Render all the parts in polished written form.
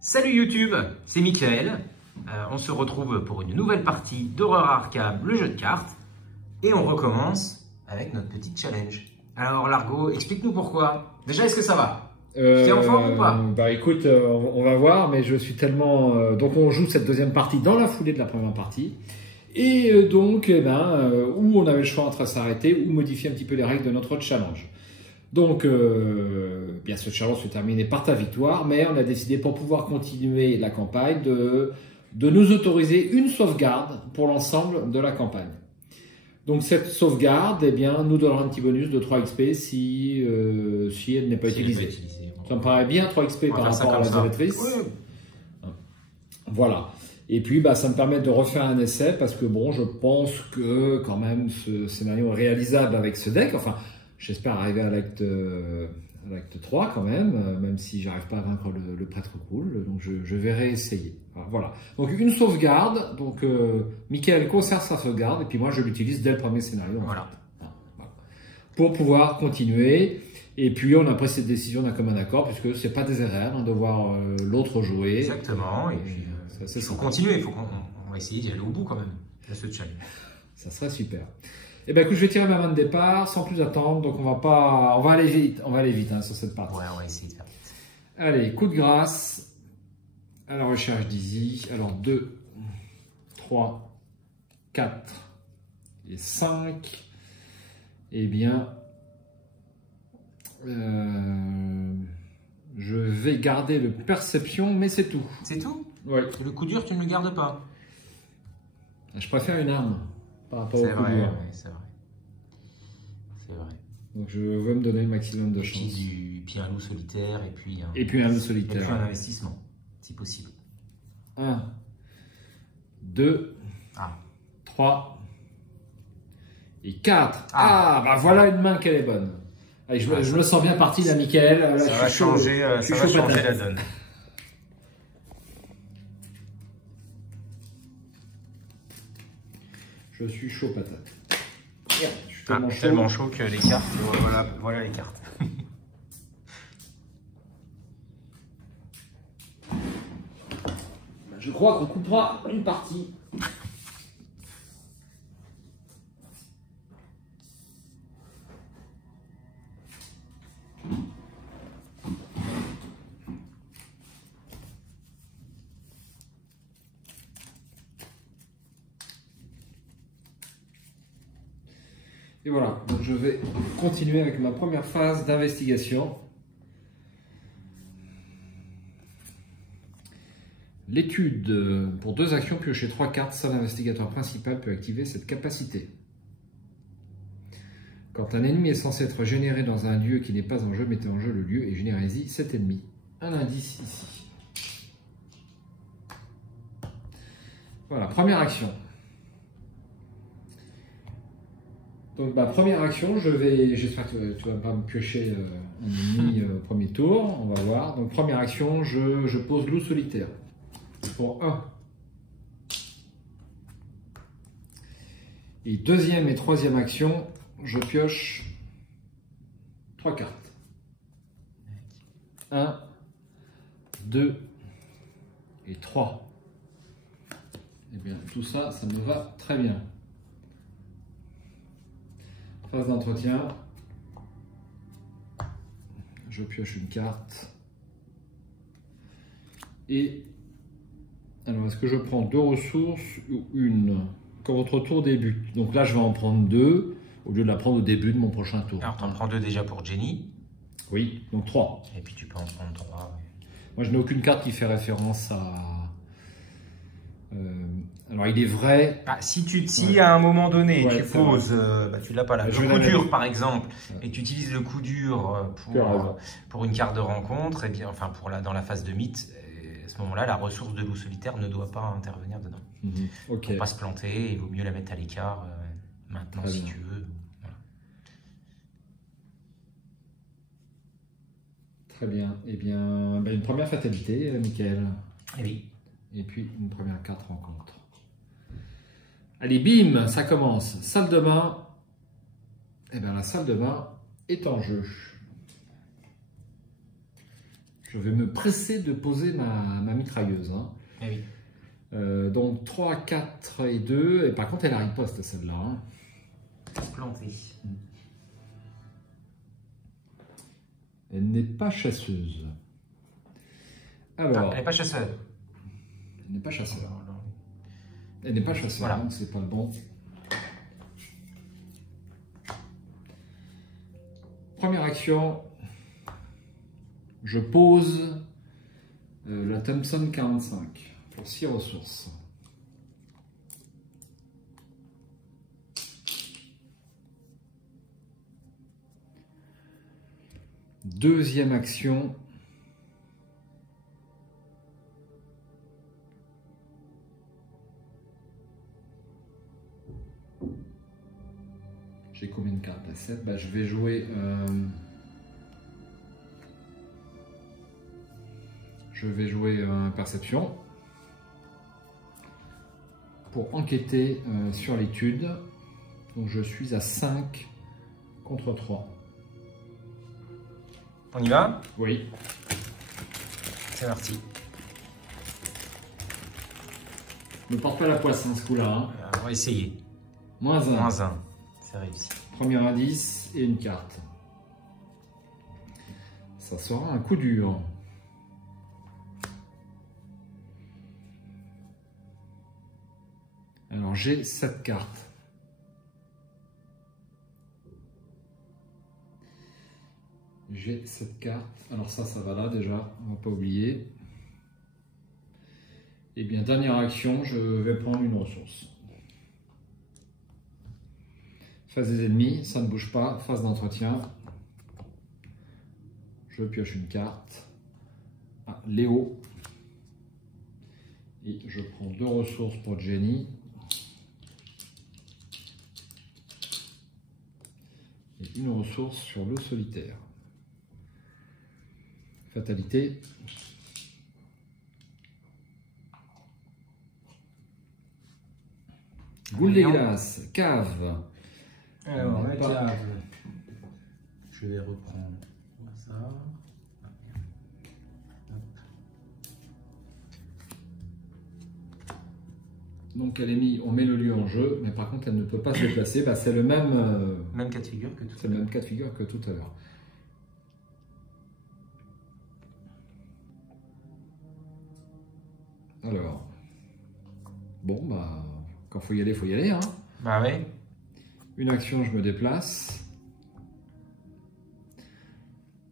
Salut YouTube, c'est Mickaël. On se retrouve pour une nouvelle partie d'Horreur Arkham, le jeu de cartes. Et on recommence avec notre petit challenge. Alors Largo, explique-nous pourquoi. Déjà, est-ce que ça va? T'es en forme ou pas? Bah écoute, on va voir, mais je suis tellement... donc on joue cette deuxième partie dans la foulée de la première partie. Et donc, où on avait le choix entre s'arrêter ou modifier un petit peu les règles de notre challenge. Donc, bien ce challenge se terminait par ta victoire, mais on a décidé pour pouvoir continuer la campagne de nous autoriser une sauvegarde pour l'ensemble de la campagne. Donc cette sauvegarde, eh bien, nous donnera un petit bonus de 3 XP si elle n'est pas utilisée. Ça me paraît bien 3 XP par rapport à la directrice. Oui. Voilà. Et puis, ça me permet de refaire un essai parce que bon, je pense que quand même ce scénario est réalisable avec ce deck. Enfin, j'espère arriver à l'acte 3 quand même si j'arrive pas à vaincre le prêtre cool. Donc je vais réessayer. Voilà. Donc une sauvegarde. Donc Mickaël conserve sa sauvegarde et puis moi je l'utilise dès le premier scénario. Voilà. Voilà. Pour pouvoir continuer. Et puis on a pris cette décision d'un commun accord puisque c'est pas désagréable de voir l'autre jouer. Exactement. Et puis il faut continuer. Il faut qu'on va essayer d'y aller au bout quand même de ce challenge. Ça serait super. Eh ben écoute, je vais tirer ma main de départ sans plus attendre, donc on va aller vite sur cette partie. Ouais, on va essayer de faire vite. Allez, coup de grâce à la recherche d'Izzy. Alors 2, 3, 4 et 5. Eh bien, je vais garder le perception, mais c'est tout. C'est tout? Oui. Le coup dur, tu ne le gardes pas? Je préfère une arme par rapport au coup dur. Ouais, c'est vrai. C'est vrai. Donc je veux me donner le maximum de chance. Puis un loup solitaire et puis un loup solitaire. Et puis un investissement, si possible. 1, 2, 3 et 4. Voilà une main qu'elle est bonne. Allez, je me sens bien parti là, Mickaël. Là, ça va changer la donne. Je suis chaud patate. Merde, je suis tellement chaud que les cartes, voilà les cartes. Je crois qu'on coupera une partie. Et voilà, donc je vais continuer avec ma première phase d'investigation. L'étude, pour 2 actions, piocher 3 cartes, seul l'investigateur principal peut activer cette capacité. Quand un ennemi est censé être généré dans un lieu qui n'est pas en jeu, mettez en jeu le lieu et générez-y cet ennemi. Un indice ici. Voilà, première action. Donc première action, j'espère que tu vas pas me piocher un ennemi au premier tour, on va voir. Donc première action, je pose loup solitaire pour 1. Et deuxième et troisième action, je pioche 3 cartes. 1, 2 et 3. Et bien tout ça, ça me va très bien. Phase d'entretien, je pioche une carte. Et alors, est-ce que je prends 2 ressources ou une quand votre tour débute? Donc là, je vais en prendre 2 au lieu de la prendre au début de mon prochain tour. Alors, tu en prends 2 déjà pour Jenny. Oui, donc 3. Et puis tu peux en prendre 3. Moi, je n'ai aucune carte qui fait référence à... alors il est vrai. Si à un moment donné tu poses, tu l'as pas là. Le coup dur par exemple, et tu utilises le coup dur pour une carte de rencontre, et bien enfin dans la phase de mythe, à ce moment-là, la ressource de loup solitaire ne doit pas intervenir dedans. Pour pas se planter, il vaut mieux la mettre à l'écart maintenant si tu veux. Voilà. Très bien. Eh bien, une première fatalité, Mickaël. Eh oui. Et puis une première carte rencontre. Allez, bim, ça commence. Salle de bain. Eh bien, la salle de bain est en jeu. Je vais me presser de poser ma mitrailleuse. Hein. Eh oui. Donc 3, 4 et 2. Et par contre, elle a riposte celle-là. Hein. Plantée. Elle n'est pas chasseuse. Alors, elle n'est pas chasseuse. Elle n'est pas chasseuse. Elle n'est pas chasseuse, voilà. Donc c'est pas le bon. Première action. Je pose la Thompson 45 pour 6 ressources. Deuxième action. J'ai combien de cartes à 7 ? Bah, je vais jouer... Perception pour enquêter sur l'étude. Donc je suis à 5 contre 3. On y va? Oui. C'est parti. Ne porte pas la poisse ce coup-là. Hein. On va essayer. -1. -1. C'est réussi. Premier indice et une carte. Ça sera un coup dur. Alors j'ai 7 cartes. J'ai 7 cartes. Alors ça va là déjà, on va pas oublier. Et bien dernière action, je vais prendre une ressource. Phase des ennemis, ça ne bouge pas. Phase d'entretien. Je pioche une carte. Ah, Léo. Et je prends 2 ressources pour Jenny. Et une ressource sur le solitaire. Fatalité. Boule des glaces, cave. Alors, la cave. Je vais reprendre ça. Donc elle est mise, on met le lieu en jeu, mais par contre elle ne peut pas se déplacer. Bah, c'est le même, même cas de figure que tout à l'heure. C'est le même cas de figure que tout à l'heure. Alors, bon bah, quand faut y aller, hein. Bah ouais. Une action, je me déplace.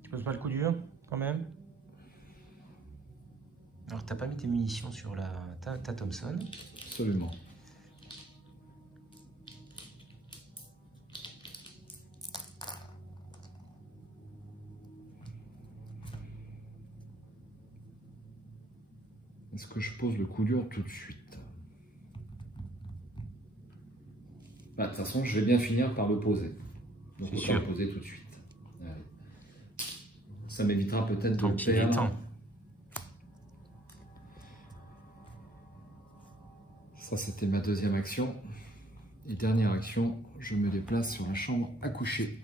Tu poses pas le coup dur, quand même? Alors, t'as pas mis tes munitions sur ta Thompson? Absolument. Est-ce que je pose le coup dur tout de suite? Bah, de toute façon, je vais bien finir par le poser. Donc, on va le poser tout de suite. Allez. Ça m'évitera peut-être de le perdre. Ça, c'était ma deuxième action. Et dernière action, je me déplace sur la chambre à coucher.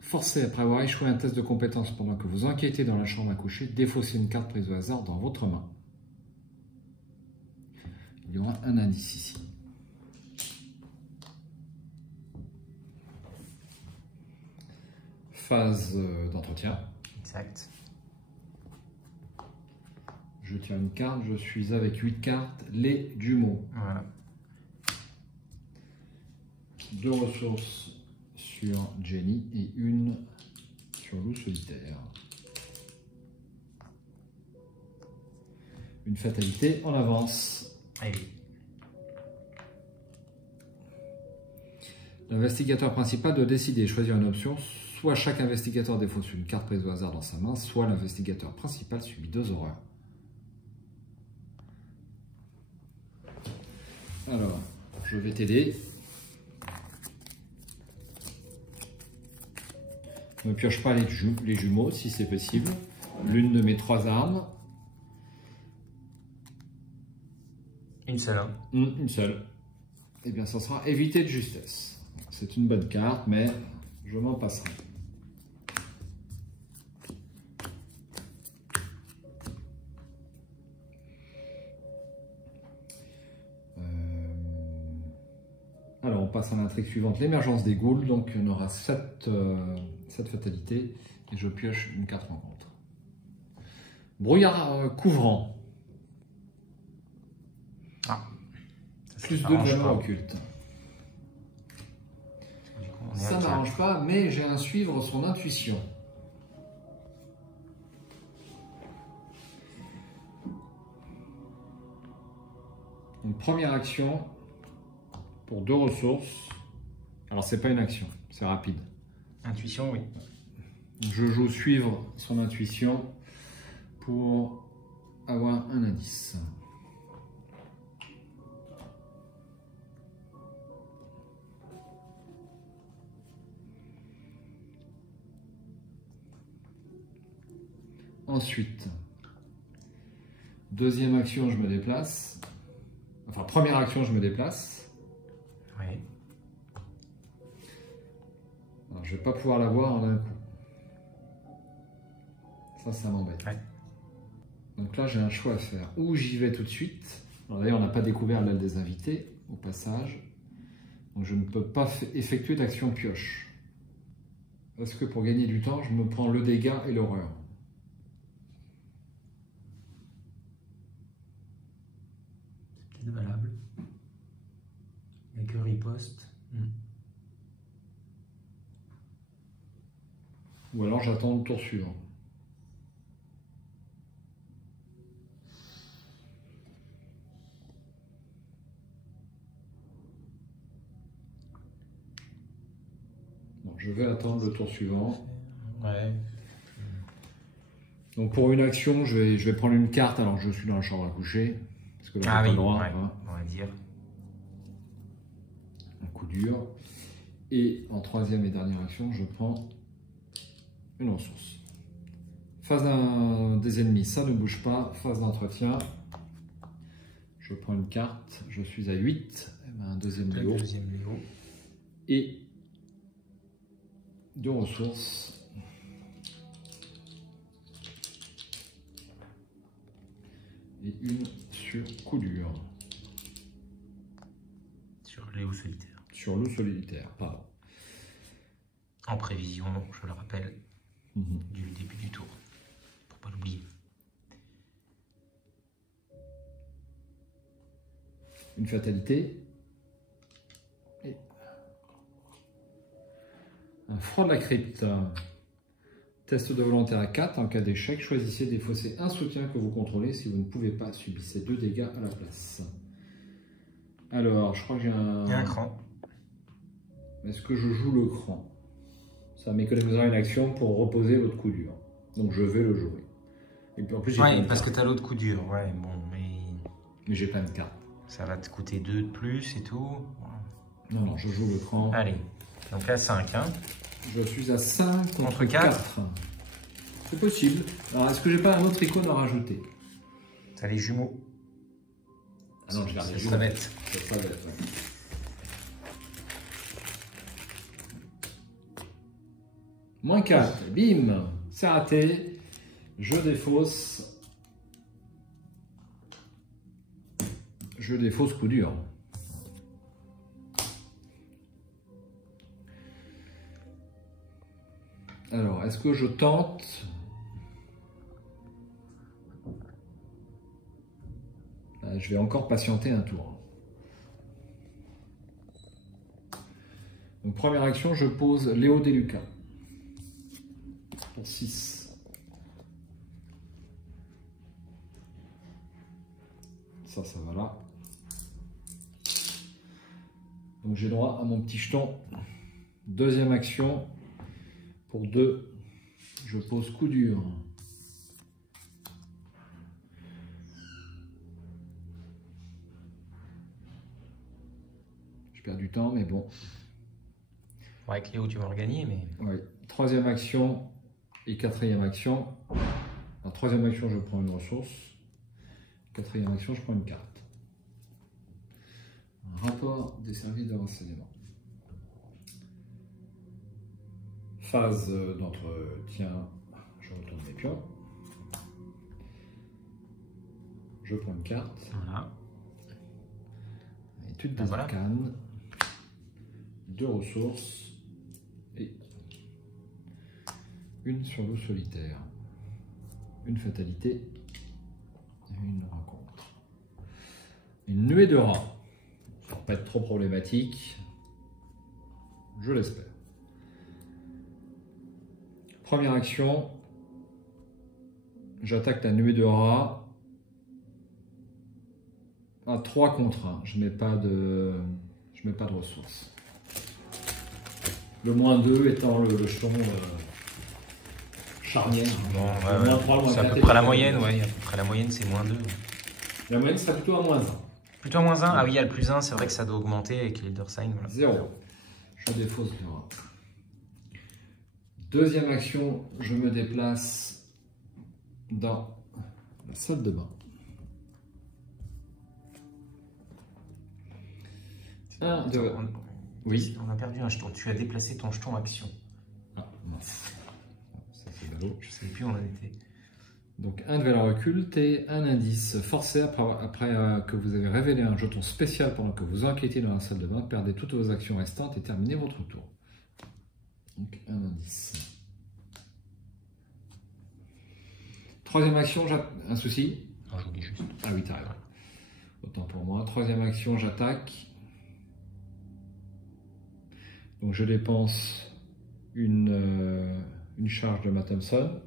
Forcé, après avoir échoué un test de compétence pendant que vous enquêtez dans la chambre à coucher, défaussez une carte prise au hasard dans votre main. Il y aura un indice ici. Phase d'entretien. Exact. Je tire une carte, je suis avec 8 cartes, les jumeaux. Voilà. 2 ressources sur Jenny et une sur loup solitaire. Une fatalité en avance. Allez. L'investigateur principal doit décider, choisir une option. Soit chaque investigateur défausse une carte prise au hasard dans sa main, soit l'investigateur principal subit 2 horreurs. Alors, je vais t'aider. Ne pioche pas les jumeaux si c'est possible. L'une de mes 3 armes. Une seule. Hein. Une seule. Eh bien, ça sera éviter de justesse. C'est une bonne carte, mais je m'en passerai. passe à l'intrigue suivante, l'émergence des ghouls. Donc on aura 7 fatalités et je pioche une carte rencontre. Brouillard couvrant. Ah. Plus 2 de valeur occulte. Ça ne m'arrange pas, mais j'ai un suivre son intuition. Une première action pour 2 ressources. Alors c'est pas une action, c'est rapide. Intuition, oui. Je joue suivre son intuition pour avoir un indice. Ensuite, deuxième action, je me déplace. Enfin, première action, je me déplace. Oui. Alors, je ne vais pas pouvoir l'avoir en un coup. Ça m'embête. Ouais. Donc là, j'ai un choix à faire. Ou j'y vais tout de suite. Alors d'ailleurs, on n'a pas découvert l'aile des invités, au passage. Donc je ne peux pas effectuer d'action pioche. Parce que pour gagner du temps, je me prends le dégât et l'horreur. C'est peut-être valable. Il n'y a que riposte. Ou alors j'attends le tour suivant. Bon, je vais attendre le tour suivant. Ouais. Donc pour une action, je vais prendre une carte alors que je suis dans la chambre à coucher. Parce que là, j'ai pas le droit. Ouais, Hein. on va dire. Un coup dur. Et en troisième et dernière action, je prends une ressource. Phase des ennemis, ça ne bouge pas. Phase d'entretien, je prends une carte. Je suis à 8. Un deuxième Léo. Et 2 ressources. Et une sur coup dur. Sur Léo solitaire. Sur le solitaire, pardon. En prévision, je le rappelle, du début du tour. Pour pas l'oublier. Une fatalité. Et un froid de la crypte. Test de volontaire à 4. En cas d'échec, choisissez défausser un soutien que vous contrôlez. Si vous ne pouvez pas, subissez 2 dégâts à la place. Alors, je crois que j'ai un... Il y a un cran. Est-ce que je joue le cran? Ça m'économisera une action pour reposer l'autre coup dur. Donc je vais le jouer. Et puis en plus, j'ai Ouais, parce que tu as l'autre coup dur. Ouais, bon, mais j'ai plein de cartes. Ça va te coûter 2 de plus et tout. Non, non, je joue le cran. Allez, donc là 5. Hein. Je suis à 5 contre 4. C'est possible. Alors, est-ce que j'ai pas un autre icône à rajouter? T'as les jumeaux. Ah non, je garde les jumeaux. Ça va être. Ça serait bête, ouais. Moins 4, bim, c'est raté. Je défausse. Je défausse coup dur. Alors, est-ce que je tente? Je vais encore patienter un tour. Donc, première action, je pose Léo Deluca. Pour 6. Ça va là. Donc j'ai droit à mon petit jeton. Deuxième action. Pour 2, je pose coup dur. Je perds du temps, mais bon. Avec Léo, tu vas regagner, mais... Ouais. Troisième action. Et quatrième action, la troisième action, je prends une ressource. Quatrième action, je prends une carte. Un rapport des services de renseignement. Phase d'entretien, je retourne mes pions. Je prends une carte. Voilà. Étude des arcanes. 2 ressources et une sur loup solitaire. Une fatalité et une rencontre. Une nuée de rats. Ça ne va pas être trop problématique. Je l'espère. Première action. J'attaque la nuée de rats à 3 contre 1. Je mets pas de ressources. Le -2 étant le jeton charnière. Bon, ouais, c'est à peu près la moyenne, ouais. À peu près la moyenne, c'est -2. La moyenne sera plutôt à -1. Plutôt à -1? Ah oui, il y a le +1, c'est vrai que ça doit augmenter avec l'Elder Sign. Voilà. 0. Je défausse le rat. Deuxième action, je me déplace dans la salle de bain. 1, 2. Oui. On a perdu un jeton. Tu as déplacé ton jeton action. Ah, mince. Ça, c'est ballot. Je ne sais plus où on en était. Donc, un de valeur occulte et un indice. Forcé après que vous avez révélé un jeton spécial pendant que vous enquêtiez dans la salle de bain, perdez toutes vos actions restantes et terminez votre tour. Donc, un indice. Troisième action, un souci? Non, j'oublie juste. Ah oui, t'as raison. Autant pour moi. Troisième action, j'attaque. Donc je dépense une charge de ma Thompson,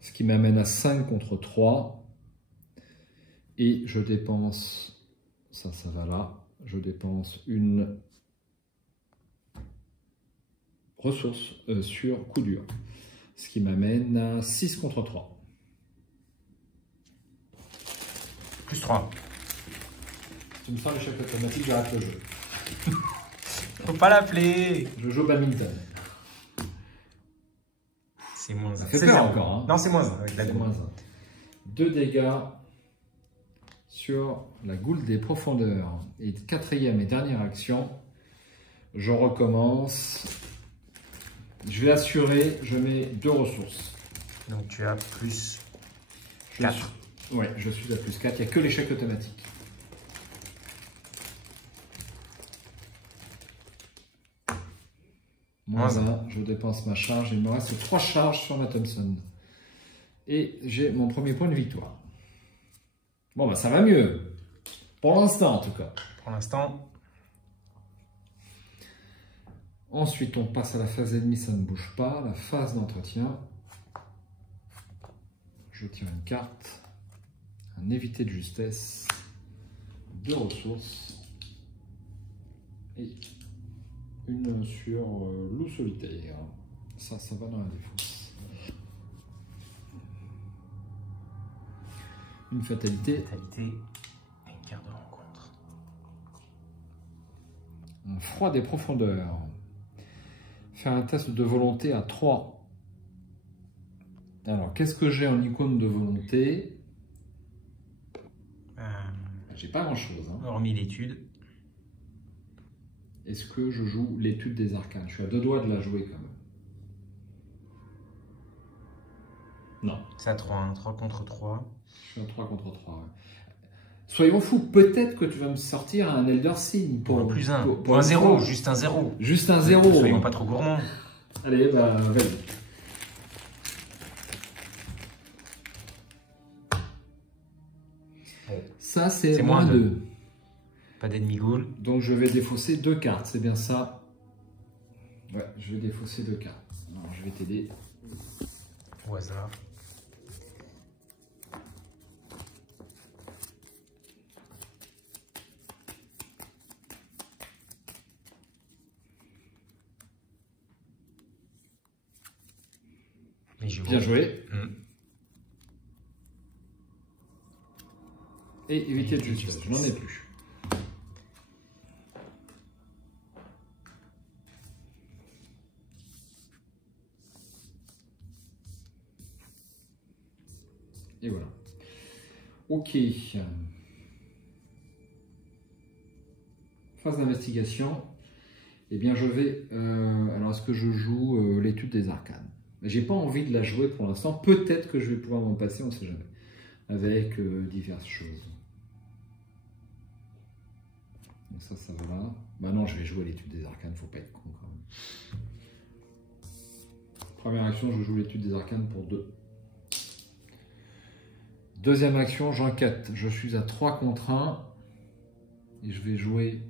ce qui m'amène à 5 contre 3. Et je dépense, ça va là, je dépense une ressource sur coup dur, ce qui m'amène à 6 contre 3. +3. Tu me sens l'échec automatique, j'arrête le jeu. Faut pas l'appeler. Je joue au badminton. C'est -1. Ça fait peur encore. Hein. Non, c'est -1. Avec la c'est goule. -1. 2 dégâts sur la goule des profondeurs. Et quatrième et dernière action, je recommence. Je vais assurer, je mets 2 ressources. Donc tu as +4. Ouais, je suis à +4. Il n'y a que l'échec automatique. -1, je dépense ma charge. Il me reste 3 charges sur ma Thompson. Et j'ai mon premier point de victoire. Bon, bah ça va mieux. Pour l'instant, en tout cas. Pour l'instant. Ensuite, on passe à la phase ennemie, ça ne bouge pas. La phase d'entretien. Je tire une carte. Un évité de justesse. 2 ressources. Et une sur loup solitaire. Ça va dans la défausse. Une fatalité. Fatalité et une carte de rencontre. Un froid des profondeurs. Faire un test de volonté à 3. Alors, qu'est-ce que j'ai en icône de volonté? J'ai pas grand-chose. Hein. Hormis l'étude. Est-ce que je joue l'étude des arcanes? Je suis à 2 doigts de la jouer quand même. Non. C'est à 3, hein, 3 contre 3. Je suis à 3 contre 3. Ouais. Soyons fous, peut-être que tu vas me sortir un Elder Sign pour un +1. Pour un 0, juste un 0. Juste un 0. Soyons pas trop gourmands. Allez, bah, vas-y. Ça, c'est -2. Pas d'ennemi ghoul. Donc, je vais défausser 2 cartes. C'est bien ça. Ouais, je vais défausser 2 cartes. Alors, je vais t'aider. Au hasard. Bien joué. Et éviter de justesse. Je n'en ai plus. Et voilà. Ok. Phase d'investigation. Eh bien, je vais... alors, est-ce que je joue l'étude des arcanes? J'ai pas envie de la jouer pour l'instant. Peut-être que je vais pouvoir m'en passer, on ne sait jamais. Avec diverses choses. Donc ça va là. Maintenant, je vais jouer l'étude des arcanes, faut pas être con quand même. Première action, je joue l'étude des arcanes pour 2. Deuxième action, j'enquête. Je suis à 3 contre 1. Et je vais jouer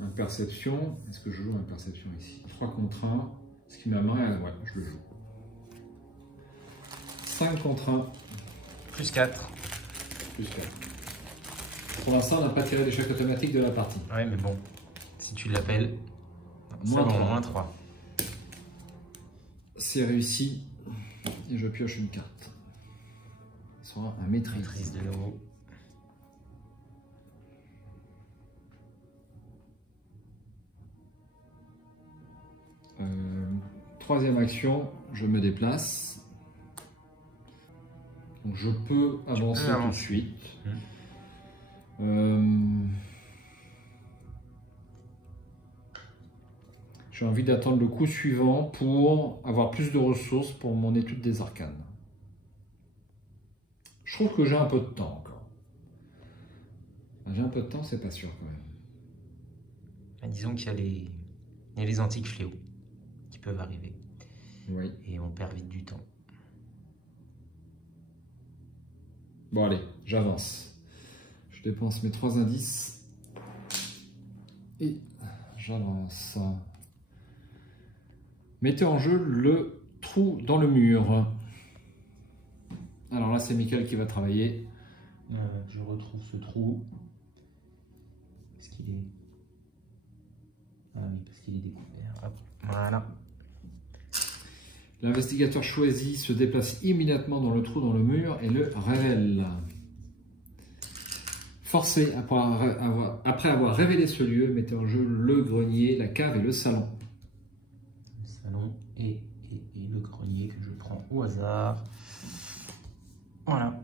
un perception. Est-ce que je joue un perception ici? 3 contre 1. Ce qui m'amènerait, ouais, je le joue. 5 contre 1. Plus 4. Plus 4. Pour l'instant, on n'a pas tiré l'échec automatique de la partie. Ouais, mais bon, si tu l'appelles, c'est Moins bon, 3. moins 3. C'est réussi. Et je pioche une carte. Ce sera un maîtrise. Maîtrise de nouveau. Troisième action, je me déplace. Donc je peux avancer tout de suite. J'ai envie d'attendre le coup suivant pour avoir plus de ressources pour mon étude des arcanes. Je trouve que j'ai un peu de temps encore. J'ai un peu de temps, c'est pas sûr quand même. Disons qu'il y a les antiques fléaux qui peuvent arriver. Oui. Et on perd vite du temps. Bon allez, j'avance. Je dépense mes 3 indices. Et j'avance. Mettez en jeu le trou dans le mur. Alors là, c'est Mickaël qui va travailler. Je retrouve ce trou. Parce qu'il est... Ah oui, parce qu'il est découvert. Hop, voilà. L'investigateur choisi se déplace immédiatement dans le trou dans le mur et le révèle. Forcé, après avoir révélé ce lieu, mettez en jeu le grenier, la cave et le salon. Le salon et le grenier que je prends au hasard. Voilà.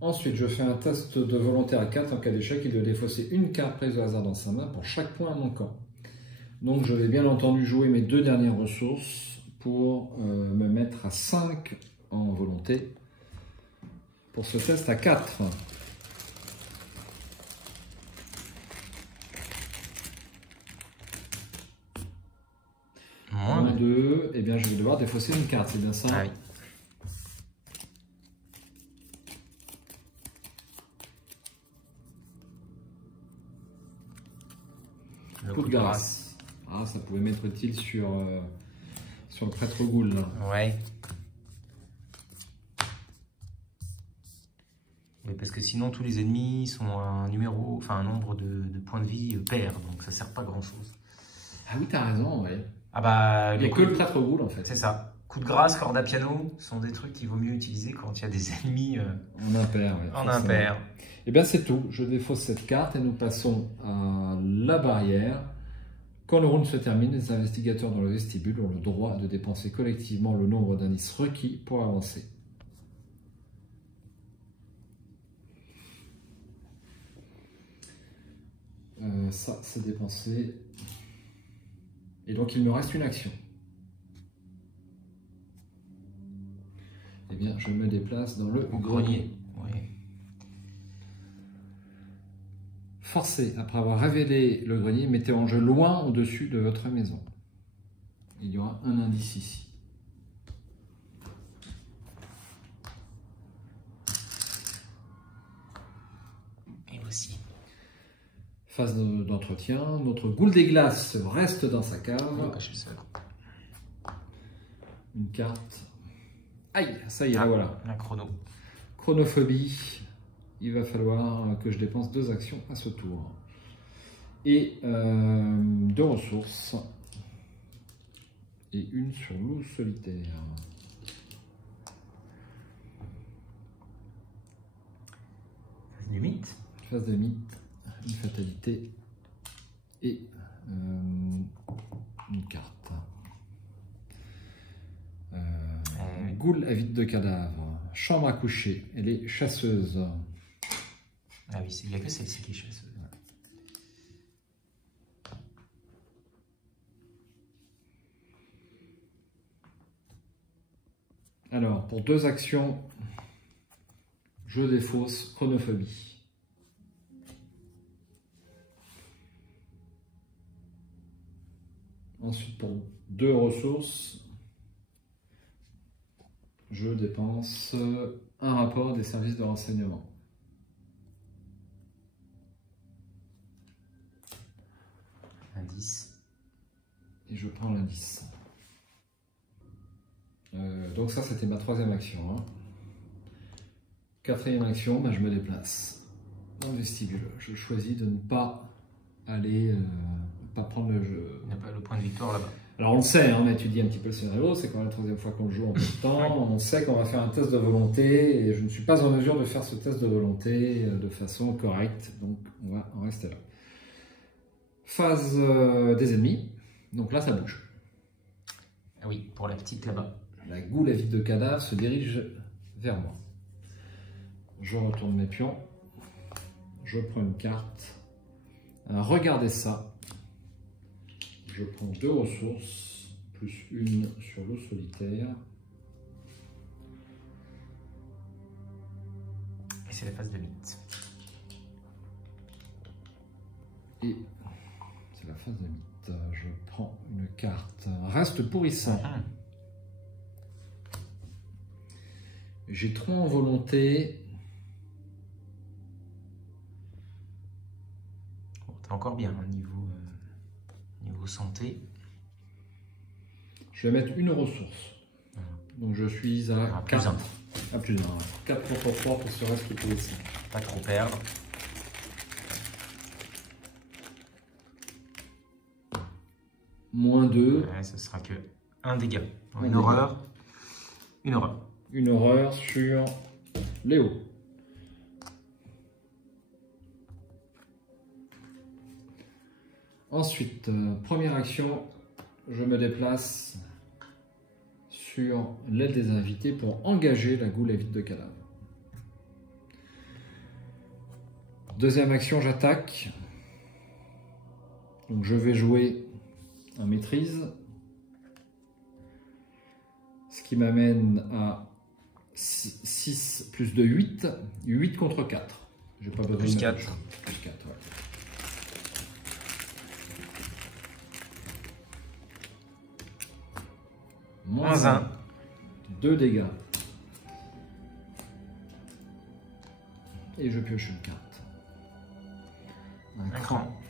Ensuite, je fais un test de volontaire à 4. En cas d'échec, il doit défausser une carte prise au hasard dans sa main pour chaque point à mon camp. Donc, je vais bien entendu jouer mes 2 dernières ressources pour me mettre à 5 en volonté pour ce test à 4. Moins 2. Eh bien, je vais devoir défausser une carte, c'est bien ça? Ah oui. Coup de grâce. Ah, ça pouvait m'être utile sur le prêtre Ghoul. Ouais. Oui, parce que sinon tous les ennemis sont un numéro, enfin un nombre de points de vie pair, donc ça sert pas à grand chose. Ah oui, t'as raison, ouais. Ah bah, il n'y a que le prêtre Ghoul en fait. C'est ça. Coup de grâce, corde à piano sont des trucs qu'il vaut mieux utiliser quand il y a des ennemis en impair. Ouais, en impair. Et bien c'est tout. Je défausse cette carte et nous passons à la barrière. Quand le round se termine, les investigateurs dans le vestibule ont le droit de dépenser collectivement le nombre d'indices requis pour avancer. Ça, c'est dépensé. Et donc, il me reste une action. Eh bien, je me déplace dans le grenier. Oui. Forcé, après avoir révélé le grenier, mettez en jeu loin au-dessus de votre maison. Il y aura un indice ici. Et aussi. Phase d'entretien, notre Ghoul des glaces reste dans sa cave. On va cacher le seul. Une carte. Aïe, ça y est, voilà. La chrono. Chronophobie. Il va falloir que je dépense 2 actions à ce tour. Et 2 ressources. Et une sur loup solitaire. Phase du mythe. Phase de mythe. Une fatalité. Et une carte. Ghoul avide de cadavres. Chambre à coucher. Elle est chasseuse. Ah oui, il n'y a que celle-ci qui est chasseuse. Alors, pour 2 actions, je défausse chronophobie. Ensuite, pour 2 ressources, je dépense un rapport des services de renseignement. Indice. Et je prends l'indice. Donc ça, c'était ma 3e action. Hein. 4e action, ben, je me déplace dans le vestibule. Je choisis de ne pas aller, pas prendre le jeu. Il n'y a pas le point de victoire là-bas. Alors on le sait, hein, on a étudié un petit peu le scénario, c'est quand même la 3e fois qu'on le joue en même temps. On sait qu'on va faire un test de volonté et je ne suis pas en mesure de faire ce test de volonté de façon correcte. Donc on va en rester là. Phase des ennemis. Donc là, ça bouge. Ah oui, pour la petite là-bas. La goule avide de cadavre se dirige vers moi. Je retourne mes pions. Je prends une carte. Regardez ça. Je prends 2 ressources, plus 1 sur l'eau solitaire. Et c'est la phase de mythe. Et c'est la phase de mythe. Je prends une carte. Reste pourrissant. J'ai 3 en volonté. Bon, t'es encore bien hein, niveau santé. Je vais mettre une ressource. Donc je suis à 4. À plus 1. 4 contre 3 pour ce reste pourrissant. Pas trop perdre. Moins 2. Ouais, ce sera que 1 dégât. Une horreur. Une horreur. Une horreur sur Léo. Ensuite, première action, je me déplace sur l'aile des invités pour engager la goule avide de cadavre. Deuxième action, j'attaque. Donc je vais jouer en maîtrise. Ce qui m'amène à 6 plus de 8. 8 contre 4. J'ai pas besoin plus de 4. Plus 4, ouais. Moins 1. 2 dégâts. Et je pioche une carte. Un cran.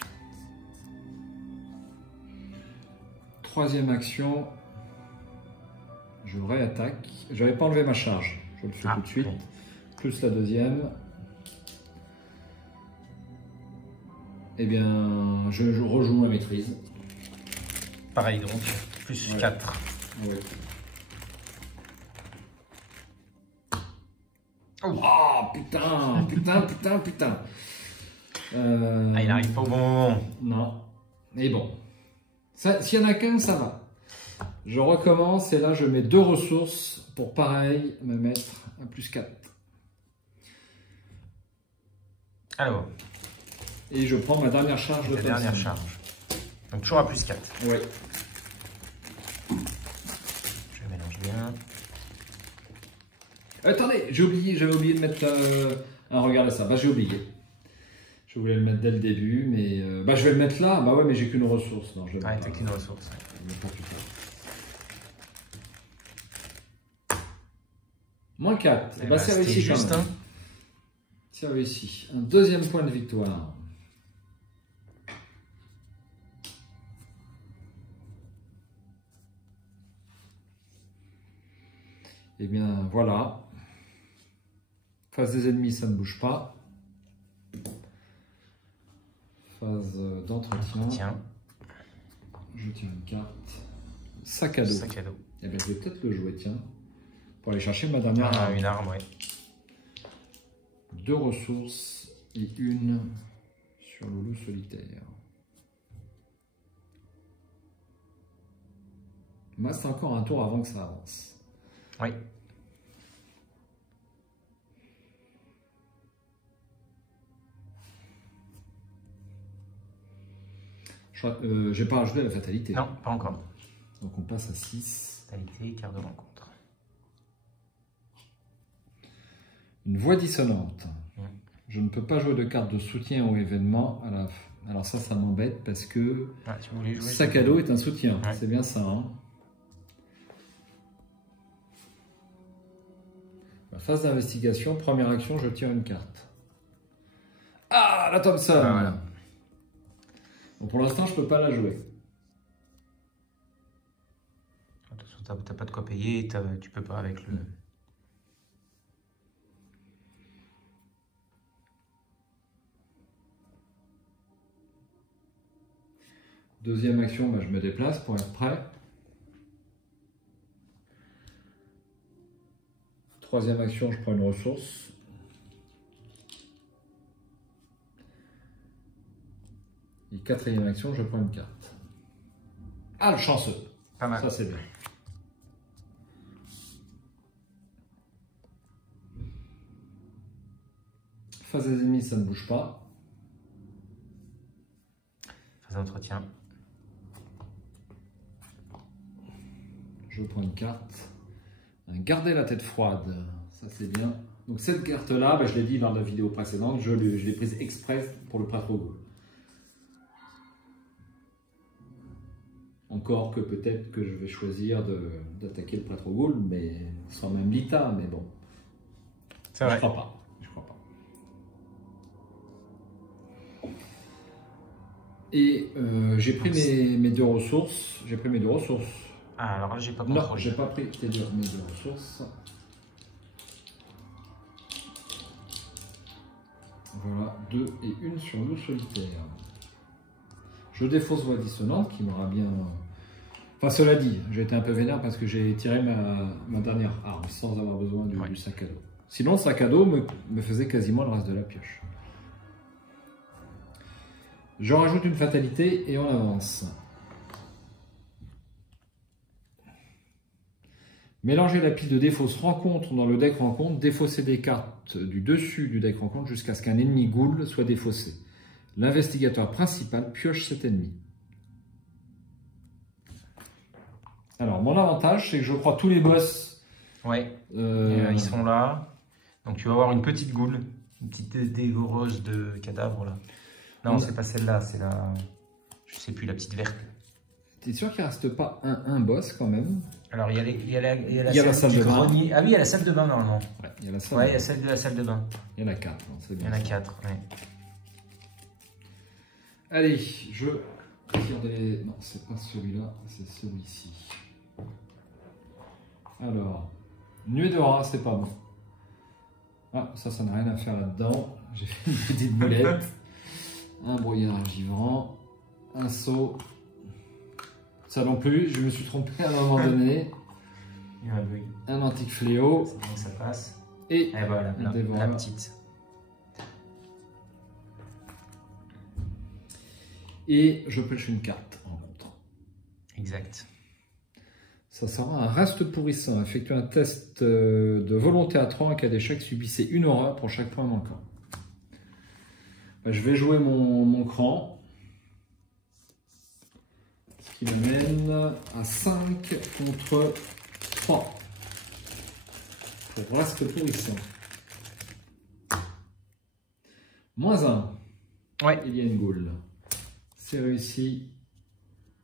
Troisième action. Je réattaque. Je n'avais pas enlevé ma charge. Je le fais tout de suite. Okay. Plus la deuxième. Eh bien, je rejoue ma maîtrise. Pareil donc, plus ouais. 4. Oui. Oh putain, putain. Ah, il n'arrive pas au bon moment. Non. Mais bon. S'il n'y en a qu'un, ça va. Je recommence et là je mets 2 ressources pour pareil me mettre à plus 4. Alors. Et je prends ma dernière charge de dernière charge. Donc toujours à plus 4. Oui. Je mélange bien. Attendez, j'avais oublié de mettre regardez ça, bah j'ai oublié. Je voulais le mettre dès le début, mais je vais le mettre là. Bah ouais, mais j'ai qu'une ressource. Non, je t'as qu'une ressource. Ouais. Moins 4. Et bah c'est réussi juste quand même. C'est réussi. Un deuxième point de victoire. Et bien voilà. Phase des ennemis, ça ne bouge pas. Phase d'entretien. Je tire une carte. Sac à dos. Sac à dos. Eh bien, je vais peut-être le jouer, tiens. Pour aller chercher ma dernière arme. Une arme, oui. 2 ressources et 1 sur le loup solitaire. Il me reste encore un tour avant que ça avance. Oui. J'ai pas rajouté la fatalité. Non, pas encore. Donc on passe à 6. Fatalité, carte de rencontre. Une voix dissonante. Je ne peux pas jouer de carte de soutien ou événement à la fin. Alors ça m'embête parce que sac à dos est un soutien. Ouais. C'est bien ça. Hein. Phase d'investigation, première action, je tire une carte. Ah, la Thompson. Voilà. Donc pour l'instant, je ne peux pas la jouer. Attention, tu n'as pas de quoi payer, tu peux pas avec le... Deuxième action, bah, je me déplace pour être prêt. Troisième action, je prends une ressource. Et quatrième action, je prends une carte. Ah, le chanceux. Pas mal. Ça, c'est bien. Phase des ennemis, ça ne bouge pas. Phase d'entretien. Je prends une carte. Garder la tête froide, ça c'est bien. Donc cette carte-là, bah, je l'ai dit dans la vidéo précédente, je l'ai prise express pour le prêtre au Gaulle. Encore que peut-être que je vais choisir d'attaquer le prêtre au Gaulle, mais sans même l'ITA, mais bon. C'est vrai. Je crois pas. Je crois pas. Et j'ai pris mes deux ressources. J'ai pris mes deux ressources. Ah, alors là, j'ai pas contrôlé. Non, j'ai pas pris mes deux ressources. Voilà, 2 et 1 sur loup solitaire. Je défausse voix dissonante qui m'aura bien... Enfin, cela dit, j'ai été un peu vénère parce que j'ai tiré ma dernière arme sans avoir besoin du sac à dos. Sinon, le sac à dos me faisait quasiment le reste de la pioche. Je rajoute une fatalité et on avance. Mélanger la pile de défausse rencontre dans le deck rencontre, défausser des cartes du dessus du deck rencontre jusqu'à ce qu'un ennemi ghoul soit défaussé. L'investigateur principal pioche cet ennemi. Alors, mon avantage, c'est que je crois tous les boss... Ouais, ils sont là. Donc, tu vas avoir une petite ghoul, une petite dévoreuse de cadavres, là. Non, c'est pas celle-là, c'est la... Je sais plus, la petite verte. T'es sûr qu'il ne reste pas un boss, quand même? Alors, il y a la salle de bain. Ah oui, il y a la salle de bain, normalement. Ouais, il y a la salle, ouais, il y a celle de la salle de bain. Il y en a 4. Il y en a 4, ouais. Allez, je tire des... Non, c'est pas celui-là, c'est celui-ci. Alors, nuée de rat, c'est pas bon. Ah, ça n'a rien à faire là-dedans. J'ai fait une petite boulette. Un brouillard givrant. Un seau. Ça non plus, je me suis trompé à un moment donné. Un antique fléau. C'est bon que ça passe. Et voilà, la petite. Et je pioche une carte en montant. Exact. Ça sera un reste pourrissant. Effectuez un test de volonté à 3 en cas d'échec. Subissez une horreur pour chaque point manquant. Je vais jouer mon cran. Ce qui m'amène à 5 contre 3. Pour reste pourrissant. -1. Ouais. Il y a une goule. C'est réussi.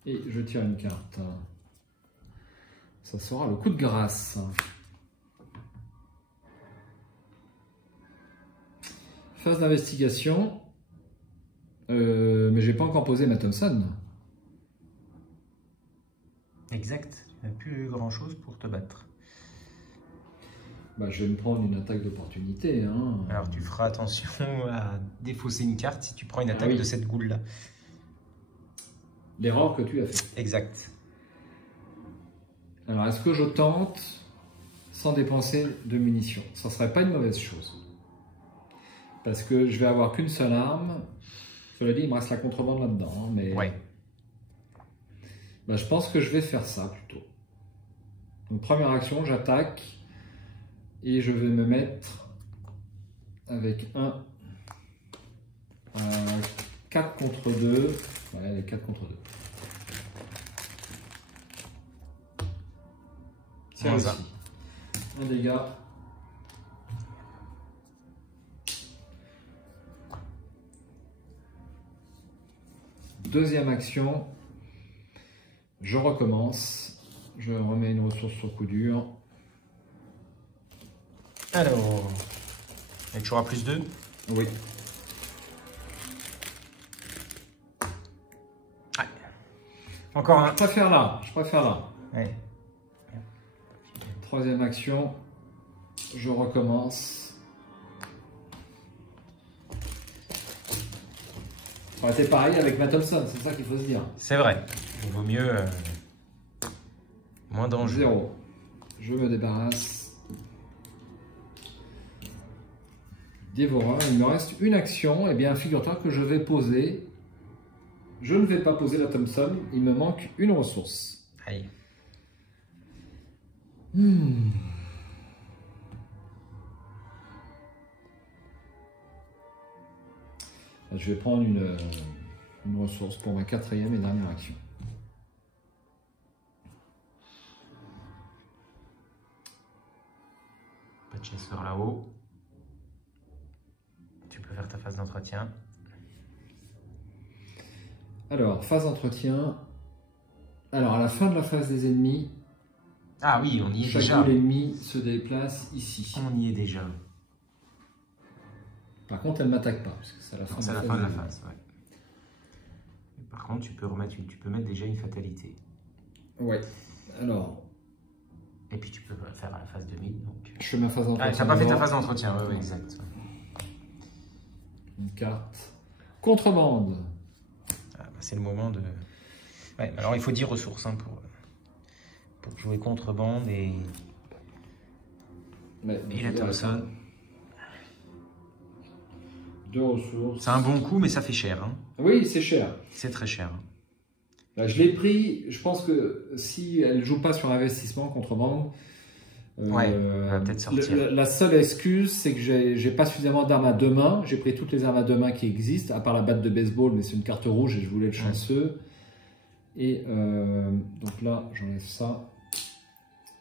Et je tire une carte. Ça sera le coup de grâce. Phase d'investigation. Mais j'ai pas encore posé ma Thompson. Exact. Tu n'as plus grand chose pour te battre. Bah, je vais me prendre une attaque d'opportunité. Hein. Alors tu feras attention à défausser une carte si tu prends une attaque de cette goule-là. L'erreur que tu as faite. Exact. Alors, est-ce que je tente sans dépenser de munitions? Ça ne serait pas une mauvaise chose. Parce que je vais avoir qu'une seule arme. Cela dit, il me reste la contrebande là-dedans. Hein, mais ouais. Bah, je pense que je vais faire ça plutôt. Donc, première action, j'attaque. Et je vais me mettre avec un 4 contre 2. Ouais, les 4 contre 2. C'est réussi. Un dégât. Deuxième action. Je recommence. Je remets une ressource sur coup dur. Alors, il y a toujours à plus 2. Oui. Ouais. Encore un. Je préfère là. Je préfère là. Ouais. Troisième action. Je recommence. Ça aurait été pareil avec ma Thompson, c'est ça qu'il faut se dire. C'est vrai. Il vaut mieux moins d'enjeux. 0. Je me débarrasse. Dévoreur. Il me reste une action. Eh bien, figure-toi que je vais poser. Je ne vais pas poser la Thompson. Il me manque une ressource. Aïe. Je vais prendre une ressource pour ma quatrième et dernière action. Pas de chasseur là-haut. Tu peux faire ta phase d'entretien. Alors, phase d'entretien. Alors, à la fin de la phase des ennemis, Ah oui, on y est chaque déjà. ennemi se déplace ici. On y est déjà. Par contre, elle ne m'attaque pas, parce que c'est à la fin, C'est la fin de la phase, ouais. Par contre, tu peux mettre déjà une fatalité. Ouais. Alors, et puis tu peux le faire à la phase 2000. Donc... je fais ma phase d'entretien. Ah, tu n'as pas fait ta phase d'entretien, oui, exact. Une carte. Contrebande. Ah, bah, c'est le moment de... Ouais, alors il faut 10 ressources hein, pour jouer contrebande et la Thompson. 2 ressources. C'est un bon coup, mais ça fait cher. Hein. Oui, c'est cher. C'est très cher. Là, je l'ai pris. Je pense que si elle ne joue pas sur investissement, contrebande, ouais, elle va peut-être sortir. La seule excuse, c'est que j'ai pas suffisamment d'armes à deux mains. J'ai pris toutes les armes à deux mains qui existent, à part la batte de baseball, mais c'est une carte rouge et je voulais le chanceux. Et donc là, j'enlève ça.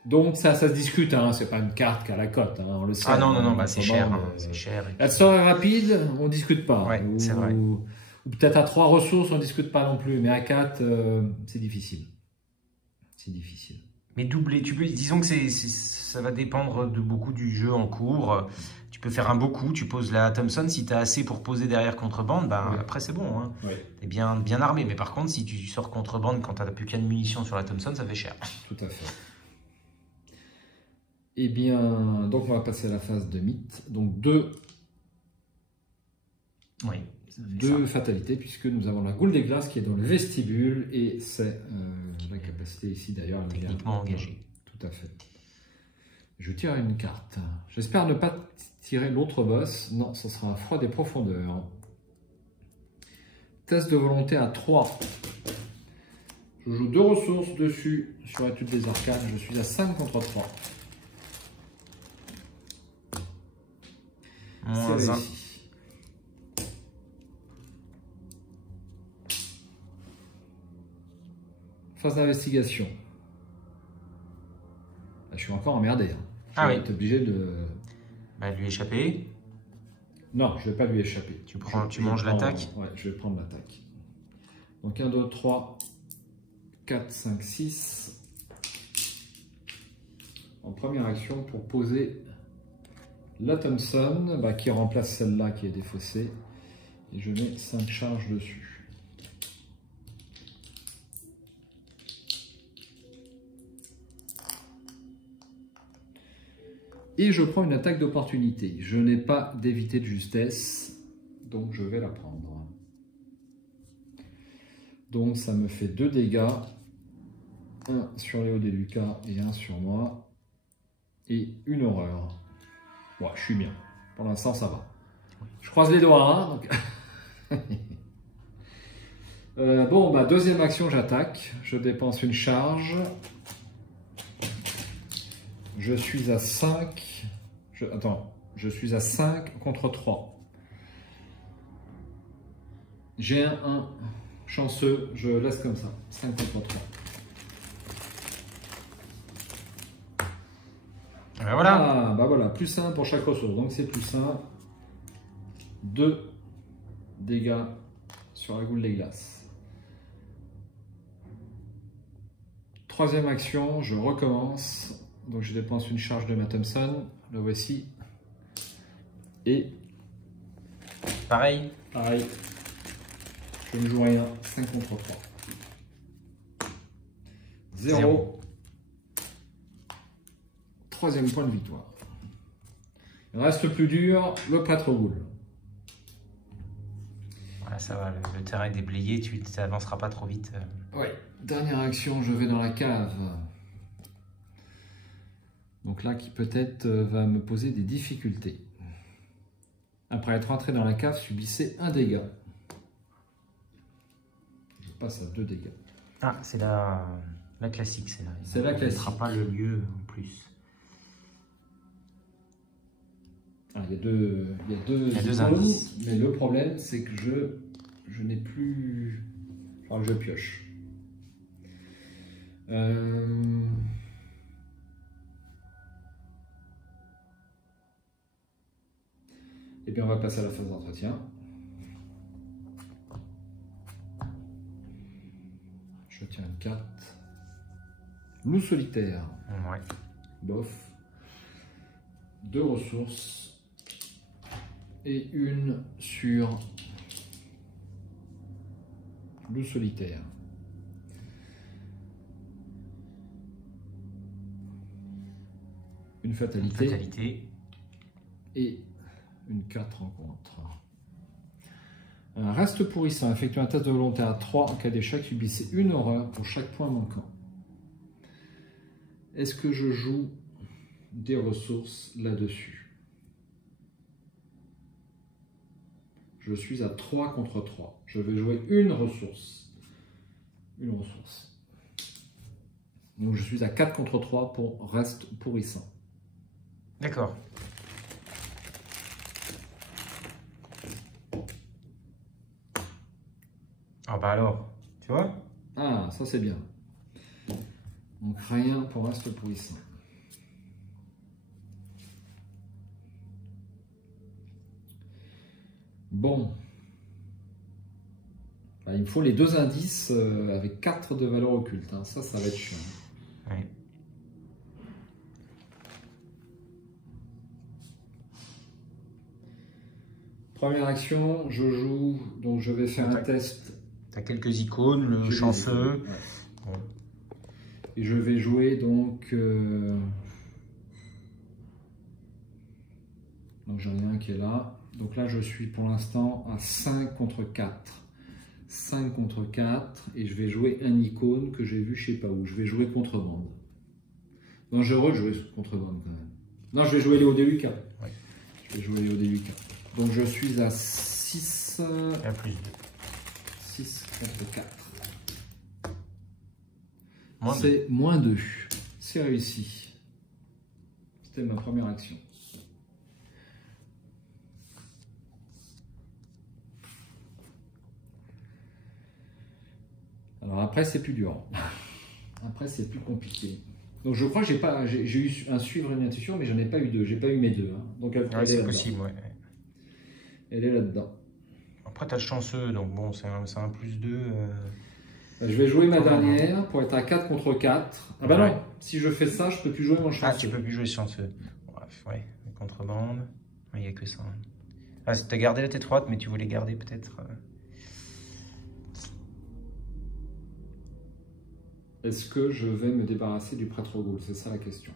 Donc ça se discute, hein. C'est pas une carte qui a la cote, hein. On le sait. Ah non, non, non, bah, c'est cher. C'est cher. La sort est rapide, on discute pas. Ouais, c'est vrai. Ou peut-être à 3 ressources, on discute pas non plus. Mais à 4, c'est difficile. C'est difficile. Mais doubler, disons que ça va dépendre de beaucoup du jeu en cours. Tu peux faire un beau coup, tu poses la Thompson, si tu as assez pour poser derrière contrebande, bah, ouais. Après c'est bon. Hein. Ouais. Tu es bien armé. Mais par contre, si tu sors contrebande quand tu n'as plus qu'une munition sur la Thompson, ça fait cher. Tout à fait. Eh bien, donc on va passer à la phase de mythe. Donc deux fatalités, puisque nous avons la goule des glaces qui est dans le vestibule, et c'est la capacité ici d'ailleurs. Techniquement engagée. Tout à fait. Je tire une carte. J'espère ne pas tirer l'autre boss. Non, ce sera un froid des profondeurs. Test de volonté à 3. Je joue 2 ressources dessus sur étude des arcanes. Je suis à 5 contre 3. C'est réussi. Phase d'investigation. Je suis encore emmerdé. Hein. Je vais être obligé de... Bah, lui échapper. Non, je ne vais pas lui échapper. Tu manges l'attaque. Ouais, je vais prendre l'attaque. Donc 1, 2, 3, 4, 5, 6. En première action pour poser la Thompson, qui remplace celle-là qui est défaussée. Et je mets 5 charges dessus. Et je prends une attaque d'opportunité. Je n'ai pas d'évité de justesse, donc je vais la prendre. Donc ça me fait 2 dégâts. 1 sur Léo Deluca et 1 sur moi. Et une horreur. Ouais, je suis bien. Pour l'instant, ça va. Je croise les doigts. Hein, donc... bon, deuxième action, j'attaque. Je dépense une charge. Je suis à 5. Je suis à 5 contre 3. J'ai un 1 chanceux. Je laisse comme ça. 5 contre 3. Ben voilà. Ah, voilà. Plus 1 pour chaque ressource. Donc c'est plus 1. 2 dégâts sur la goule des glaces. Troisième action, je recommence. Donc je dépense une charge de ma Thompson. Le voici. Et pareil. Pareil. Je ne joue rien. 5 contre 3. 0. Troisième point de victoire. Il reste le plus dur, le prêtre boule. Voilà, ça va, le terrain est déblayé, tu n'avanceras pas trop vite. Ouais. Dernière action, je vais dans la cave. Donc là, qui peut-être va me poser des difficultés. Après être entré dans la cave, subissez un dégât. Je passe à 2 dégâts. Ah, c'est la classique, c'est là. C'est la classique. Ce ne sera pas le lieu en plus. Ah, il y a deux indices. Mais le problème, c'est que je n'ai plus... Alors, je pioche. Et bien, on va passer à la phase d'entretien. Je tiens une carte. Loup solitaire. Ouais. Bof. 2 ressources. Et une sur loup solitaire. Une fatalité. Une fatalité. Et une carte rencontre. Un reste pourrissant. Effectuez un test de volonté à 3. En cas d'échec, subissez une horreur pour chaque point manquant. Est-ce que je joue des ressources là-dessus? Je suis à 3 contre 3. Je vais jouer une ressource. Une ressource. Donc je suis à 4 contre 3 pour reste pourrissant. D'accord. Ah bah alors, tu vois? Ah, ça c'est bien. Donc rien pour reste pourrissant. Bon. Bah, il me faut les 2 indices avec 4 de valeur occulte. Hein. Ça va être chiant. Oui. Première action, je joue, donc je vais faire un test. Tu as quelques icônes, le chanceux. Ouais. Ouais. Et je vais jouer donc... Donc j'en ai un qui est là. Donc là, je suis pour l'instant à 5 contre 4. 5 contre 4. Et je vais jouer un icône que j'ai vu je sais pas où. Je vais jouer contrebande. Non, je vais jouer contrebande quand même. Non, je vais jouer Léo D8K. Ouais. Je vais jouer Léo D8K. Donc je suis à 6. À plus 2. 6 contre 4. C'est moins 2. C'est réussi. C'était ma première action. Alors après c'est plus dur. Après c'est plus compliqué. Donc je crois que j'ai eu un suivre une intuition, mais j'en ai pas eu 2. J'ai pas eu mes 2. Hein. Donc ouais, c'est possible, ouais. Elle est là-dedans. Après tu as le chanceux, donc bon, c'est un plus 2. Je vais jouer ma dernière pour être à 4 contre 4. Ah bah ouais. Non, si je fais ça, je peux plus jouer mon chanceux. Ah, tu peux plus jouer chanceux. Bref, ouais, contrebande. Il n'y a que ça. Ah, tu as gardé la tête froide, mais tu voulais garder peut-être... Est-ce que je vais me débarrasser du prêtre Ghoul? C'est ça la question.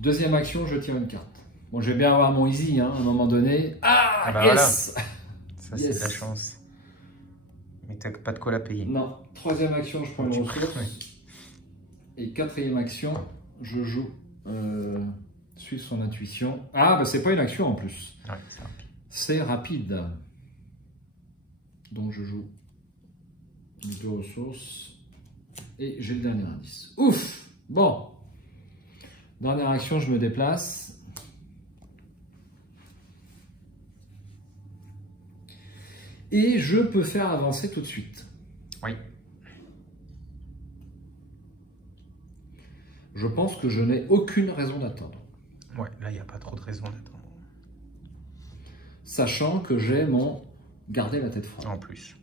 Deuxième action, je tire une carte. Bon, je vais bien avoir mon easy hein, à un moment donné. Ah bah yes voilà. Ça, yes. C'est de la chance. Mais tu n'as pas de quoi la payer. Non. Troisième action, je prends une ressource. Ouais. Et quatrième action, je joue. Suivre son intuition. Ah, bah c'est pas une action en plus. Ouais, c'est rapide. C'est rapide. Donc je joue les 2 ressources et j'ai le dernier indice. Ouf! Bon. Dernière action, je me déplace. Et je peux faire avancer tout de suite. Oui. Je pense que je n'ai aucune raison d'attendre. Ouais, là, il n'y a pas trop de raison d'attendre. Sachant que j'ai mon... Garder la tête froide. En plus.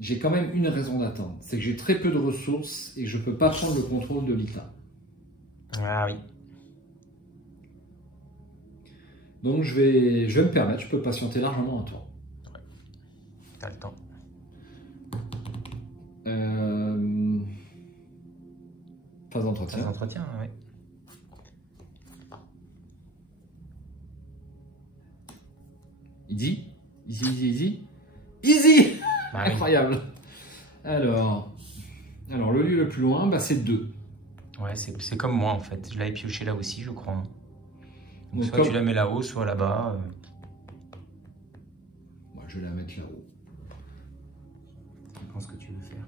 j'ai quand même une raison d'attendre. C'est que j'ai très peu de ressources et que je ne peux pas prendre le contrôle de l'État. Ah oui. Donc je vais me permettre, je peux patienter largement un tour. Ouais. T'as le temps. Phase d'entretien. Phase d'entretien, oui. Easy. Easy. Bah oui. Incroyable. Alors, le lieu le plus loin, bah, c'est 2. Ouais, c'est comme moi en fait. Je l'avais pioché là aussi, je crois. Donc, Donc, soit tu la mets là-haut, soit là-bas. Moi, je vais la mettre là-haut. Je pense que tu veux faire.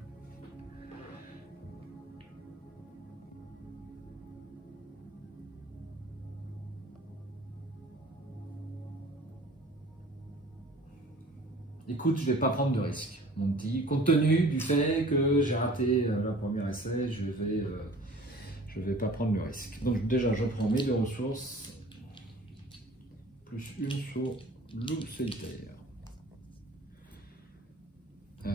Écoute, je vais pas prendre de risque, mon petit. Compte tenu du fait que j'ai raté le premier essai, je vais pas prendre le risque. Donc déjà, je prends mes 2 ressources, plus une sur loup solitaire. Et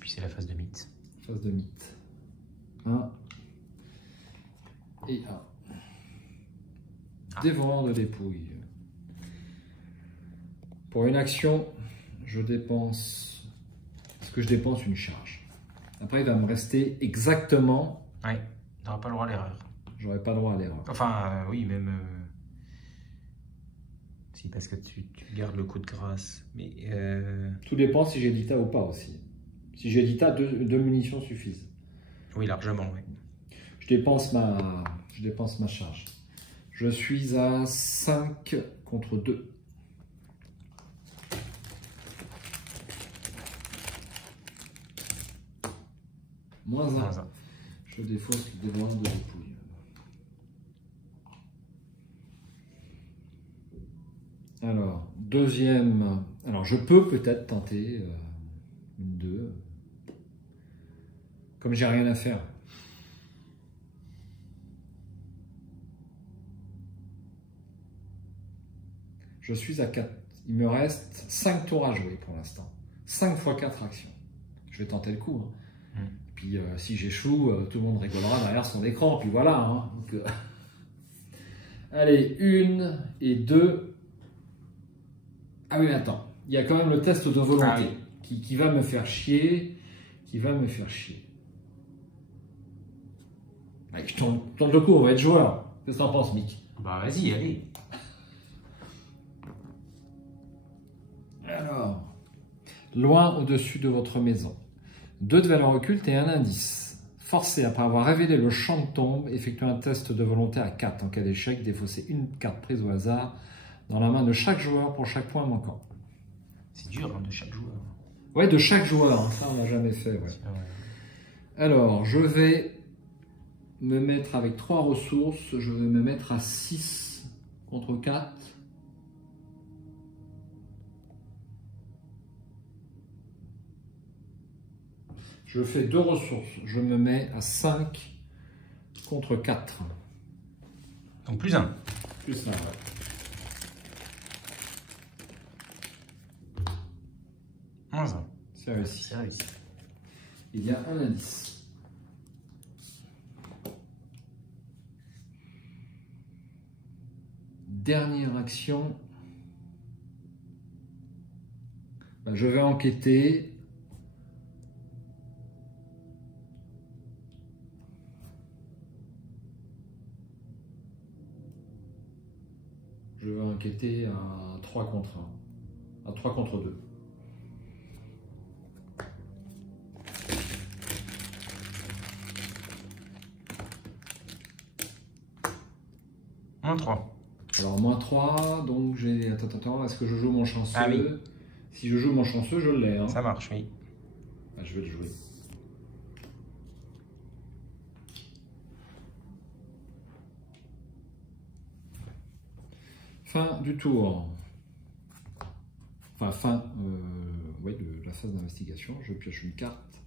puis c'est la phase de mythe. Phase de mythe. 1 et 1. Dévorant de dépouille. Pour une action, je dépense... Est-ce que je dépense une charge? Après, il va me rester exactement... Ouais, tu n'auras pas le droit à l'erreur. J'aurais pas droit à l'erreur. Enfin, oui, même... Si, parce que tu gardes le coup de grâce. Mais Tout dépend si j'ai d'ITA ou pas aussi. Si j'ai d'ITA, 2 munitions suffisent. Oui, largement, oui. Je dépense ma charge. Je suis à 5 contre 2. Moins 1. Je défausse le dévorant de dépouille. Alors, deuxième... Alors, je peux peut-être tenter une 2. Comme j'ai rien à faire. Je suis à 4. Il me reste 5 tours à jouer pour l'instant. 5 x 4 actions. Je vais tenter le coup. Hein. Puis si j'échoue, tout le monde rigolera derrière son écran. Puis voilà. Hein. Donc, allez, 1 et 2. Ah oui, mais attends. Il y a quand même le test de volonté qui va me faire chier. Je tente le coup, on va être joueur. Qu'est-ce que t'en penses, Mick? Bah vas-y, allez. Alors, loin au-dessus de votre maison. 2 de valeur occulte et un indice. Forcé après avoir révélé le champ de tombe, effectuez un test de volonté à 4. En cas d'échec, défaussez une carte prise au hasard dans la main de chaque joueur pour chaque point manquant. C'est dur, hein, de chaque joueur. Ouais, de chaque joueur. Hein. Ça, on l'a jamais fait. Ouais. Alors, je vais me mettre avec 3 ressources. Je vais me mettre à 6 contre 4. Je fais 2 ressources. Je me mets à 5 contre 4. Donc plus 1. Plus 1, ouais. Moins 1. C'est réussi. C'est réussi. Il y a un indice. Dernière action. Ben, je vais enquêter. Je vais enquêter à 3 contre 1. À 3 contre 2. Moins 3. Alors, moins 3, donc j'ai... Attends, est-ce que je joue mon chanceux? Ah oui. Si je joue mon chanceux, je l'ai. Hein. Ça marche, oui. Ah, je vais le jouer. Fin du tour. Enfin, ouais, de la phase d'investigation. Je pioche une carte.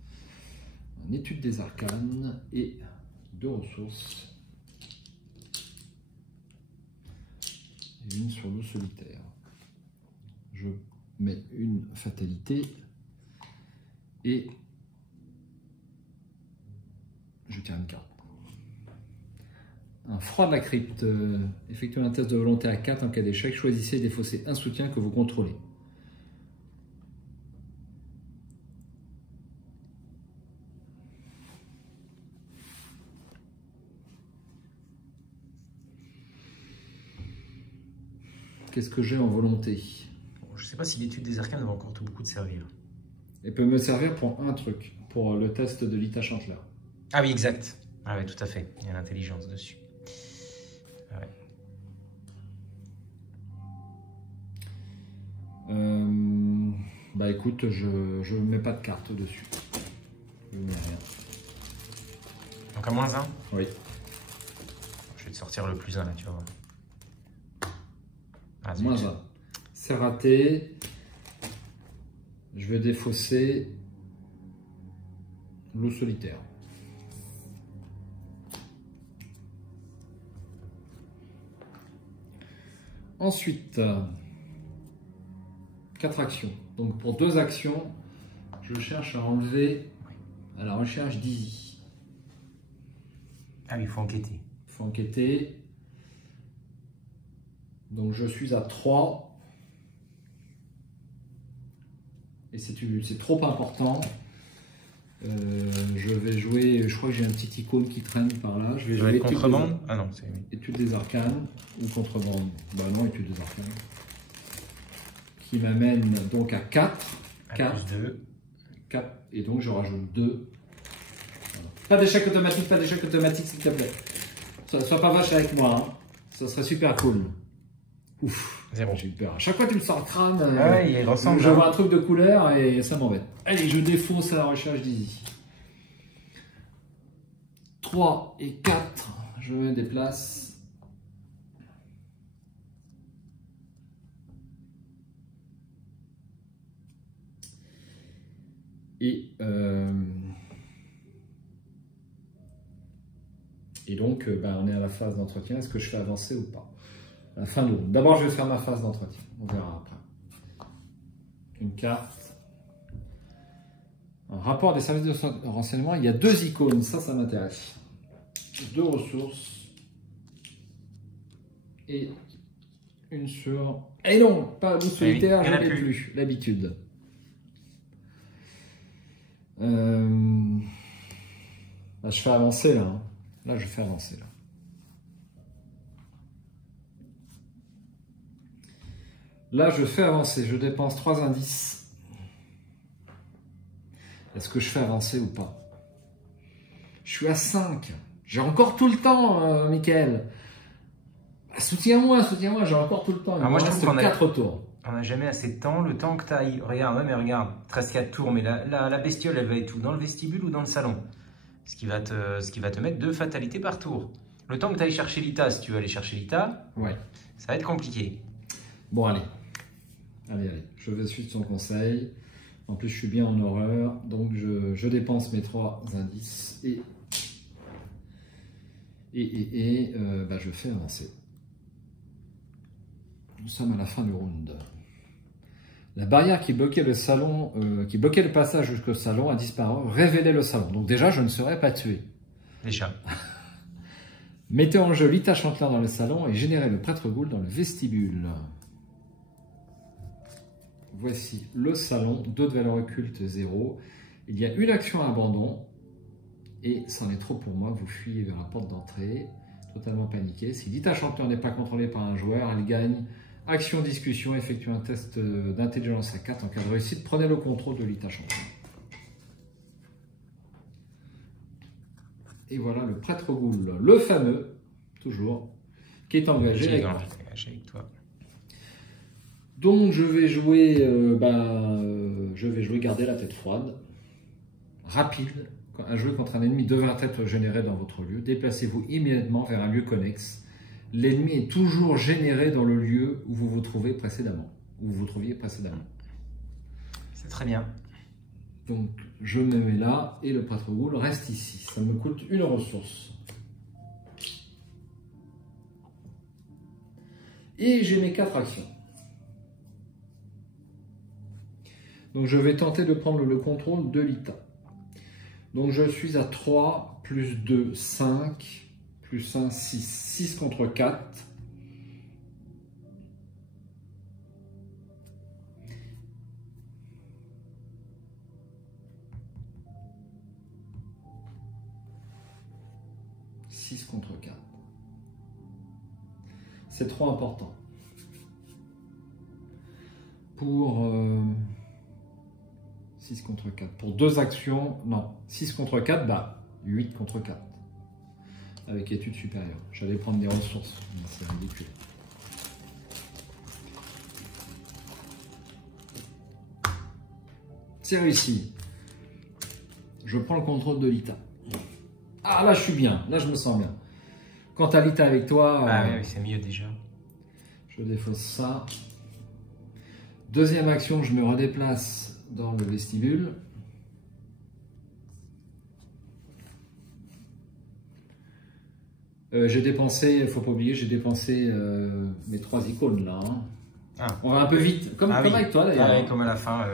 Une étude des arcanes et 2 ressources. Et une sur l'eau solitaire. Je mets une fatalité Et je tire une carte. Un froid de la crypte. Effectuez un test de volonté à 4 en cas d'échec. Choisissez et défaussez un soutien que vous contrôlez. Qu'est-ce que j'ai en volonté? Je ne sais pas si l'étude des arcanes va encore beaucoup te servir. Elle peut me servir pour un truc, pour le test de Lita Chantler. Ah oui, exact. Ah oui, tout à fait. Il y a l'intelligence dessus. Ah ouais. Bah écoute, je ne mets pas de carte dessus. Je ne mets rien. Donc à -1? Oui. Je vais te sortir le +1 là, tu vas voir. Ah, -1. C'est raté. Je vais défausser loup solitaire. Ensuite, 4 actions. Donc pour 2 actions, je cherche à enlever à la recherche d'Easy. Ah oui, il faut enquêter. Il faut enquêter. Donc je suis à 3. Et c'est trop important. Je vais jouer, je crois que j'ai un petit icône qui traîne par là. Je vais jouer contrebande. Ah non, c'est étude des arcanes ou contrebande. Bah non, étude des arcanes. Qui m'amène donc à 4. 4. +2. 4. Et donc je rajoute 2. Voilà. Pas d'échec automatique s'il te plaît. Sois pas vache avec moi. Hein. Ça serait super cool. Ouf. 0. J'ai eu peur. À chaque fois, tu me sors le crâne. Ouais, il ressemble. Je vois un truc de couleur et ça m'embête. Allez, je défausse à la recherche d'Easy. 3 et 4. Je me déplace. Et donc, on est à la phase d'entretien. Est-ce que je fais avancer ou pas? À la fin de l'eau. D'abord, je vais faire ma phase d'entretien. On verra après. Une carte. Un rapport des services de renseignement. Il y a 2 icônes. Ça m'intéresse. 2 ressources. Et une sur... Et non, pas loup solitaire, je n'ai plus l'habitude. Là, je fais avancer là. Hein. Là, je fais avancer là. Là, je fais avancer. Je dépense 3 indices. Est-ce que je fais avancer ou pas? Je suis à 5. J'ai encore tout le temps, Michael. Soutiens-moi, j'ai encore tout le temps. Moi, je trouve qu'on a 4 tours. On n'a jamais assez de temps. Le temps que tu ailles. Regarde, ouais, mais regarde, 13-4 tours. Mais la bestiole, elle va être où? Dans le vestibule ou dans le salon? Ce qui va te mettre 2 fatalités par tour. Le temps que tu ailles chercher Lita, si tu veux aller chercher Lita, ouais, ça va être compliqué. Bon, allez. Allez, je vais suivre son conseil. En plus, je suis bien en horreur. Donc, je dépense mes 3 indices. Et je fais avancer. Nous sommes à la fin du round. La barrière qui bloquait le salon, qui bloquait le passage jusqu'au salon a disparu, révélait le salon. Donc déjà, je ne serais pas tué. Déjà. Mettez en jeu Lita Chantler dans le salon et générez le prêtre Ghoul dans le vestibule. Voici le salon, 2 de valeur occulte, 0. Il y a une action à abandon. Et c'en est trop pour moi, vous fuyez vers la porte d'entrée, totalement paniqué. Si Lita Chantler n'est pas contrôlée par un joueur, elle gagne action discussion, effectuez un test d'intelligence à 4 en cas de réussite. Prenez le contrôle de Lita Chantler. Et voilà le prêtre Ghoul, le fameux, toujours, qui est engagé avec toi. Donc je vais jouer, garder la tête froide, rapide, à jouer contre un ennemi devant être généré dans votre lieu. Déplacez-vous immédiatement vers un lieu connexe. L'ennemi est toujours généré dans le lieu où vous vous trouviez précédemment. C'est très bien. Donc je me mets là et le prêtre Ghoul reste ici. Ça me coûte une ressource. Et j'ai mes 4 actions. Donc je vais tenter de prendre le contrôle de Lita. Donc je suis à 3, plus 2, 5, plus 1, 6. 6 contre 4. Contre 4. C'est trop important. Pour 6 contre 4. Pour 2 actions, non. 6 contre 4, bah 8 contre 4. Avec études supérieures. J'allais prendre des ressources. C'est ridicule. C'est réussi. Je prends le contrôle de Lita. Ah, là, je suis bien. Là, je me sens bien. Quant à Lita avec toi... oui, c'est mieux déjà. Je défausse ça. Deuxième action, je me redéplace dans le vestibule. J'ai dépensé, il ne faut pas oublier, j'ai dépensé mes 3 icônes, là. Hein. Ah. On va un peu vite, comme oui. avec toi, d'ailleurs. Ah, oui, comme à la fin.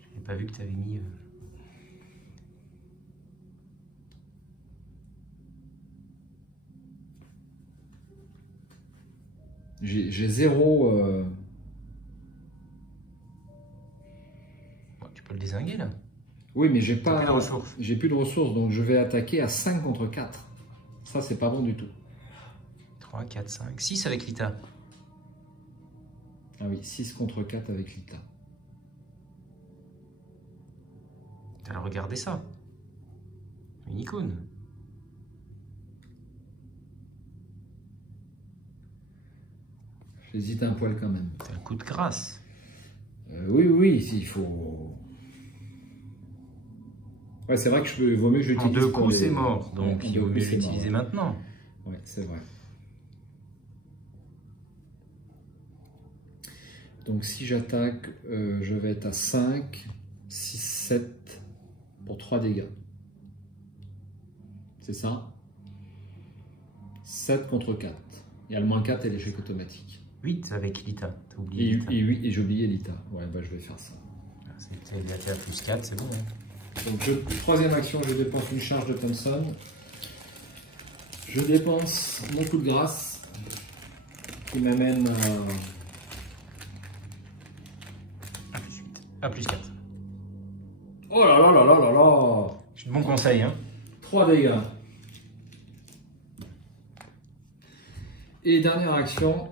Je n'ai pas vu que tu avais mis... J'ai 0... Bon, tu peux le dézinguer là. Oui, mais j'ai pas... plus de ressources. J'ai plus de ressources, donc je vais attaquer à 5 contre 4. Ça, c'est pas bon du tout. 3, 4, 5, 6 avec Lita. Ah oui, 6 contre 4 avec Lita. T'as regardé ça. Une icône. J'hésite un poil quand même. C'est un coup de grâce. Oui, il faut... Ouais, c'est vrai que vaut mieux que je l'utilise. En 2 coups, c'est mort. Donc, il vaut mieux l'utiliser mort. maintenant. Oui, c'est vrai. Donc, si j'attaque, je vais être à 5, 6, 7 pour 3 dégâts. C'est ça? 7 contre 4. Il y a le moins 4 et l'échec automatique. 8 avec Lita, t'as oublié Lita. Et j'ai oublié Lita. Ouais, bah je vais faire ça. Là, t'es à plus 4, c'est bon. Hein. Donc, troisième action, je dépense une charge de Thompson. Je dépense mon coup de grâce qui m'amène à plus 4. Oh là là là là là là! Bon conseil, hein. 3 dégâts. Et dernière action.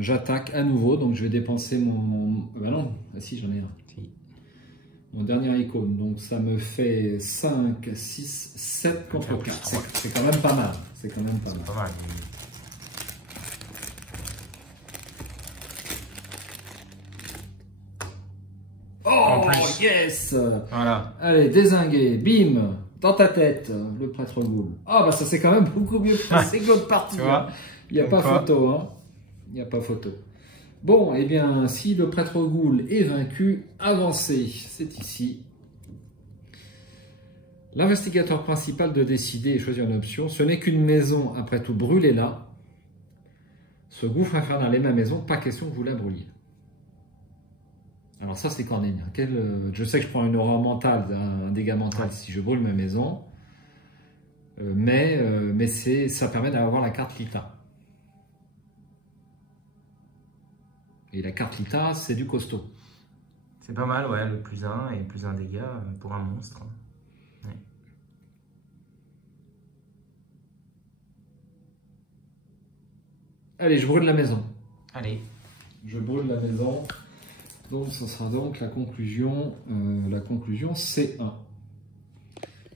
J'attaque à nouveau, donc je vais dépenser mon... Bah non, ah si j'en ai un. Si. Mon dernier icône, donc ça me fait 5, 6, 7 contre 4. C'est quand même pas mal. C'est quand même pas mal. Pas mal. Oh yes! Voilà. Allez, dézingué, bim! Dans ta tête, le prêtre Ghoul. Ah bah ça c'est quand même beaucoup mieux passé que l'autre partie. Il n'y a pas photo, hein. Il n'y a pas photo. Bon, eh bien, si le prêtre Ghoul est vaincu, avancez. C'est ici. L'investigateur principal doit décider et choisir une option. Ce n'est qu'une maison, après tout, brûlez là. Ce gouffre infernal est ma maison, pas question que vous la brûliez. Alors ça, c'est Cornélien. Je sais que je prends une horreur mentale, un dégât mental si je brûle ma maison. Mais ça permet d'avoir la carte Lita. Et la carte Lita, c'est du costaud. C'est pas mal, ouais, le plus 1 et plus 1 dégât pour un monstre. Ouais. Allez, je brûle la maison. Allez. Je brûle la maison. Donc, ce sera donc la conclusion. La conclusion, c'est 1.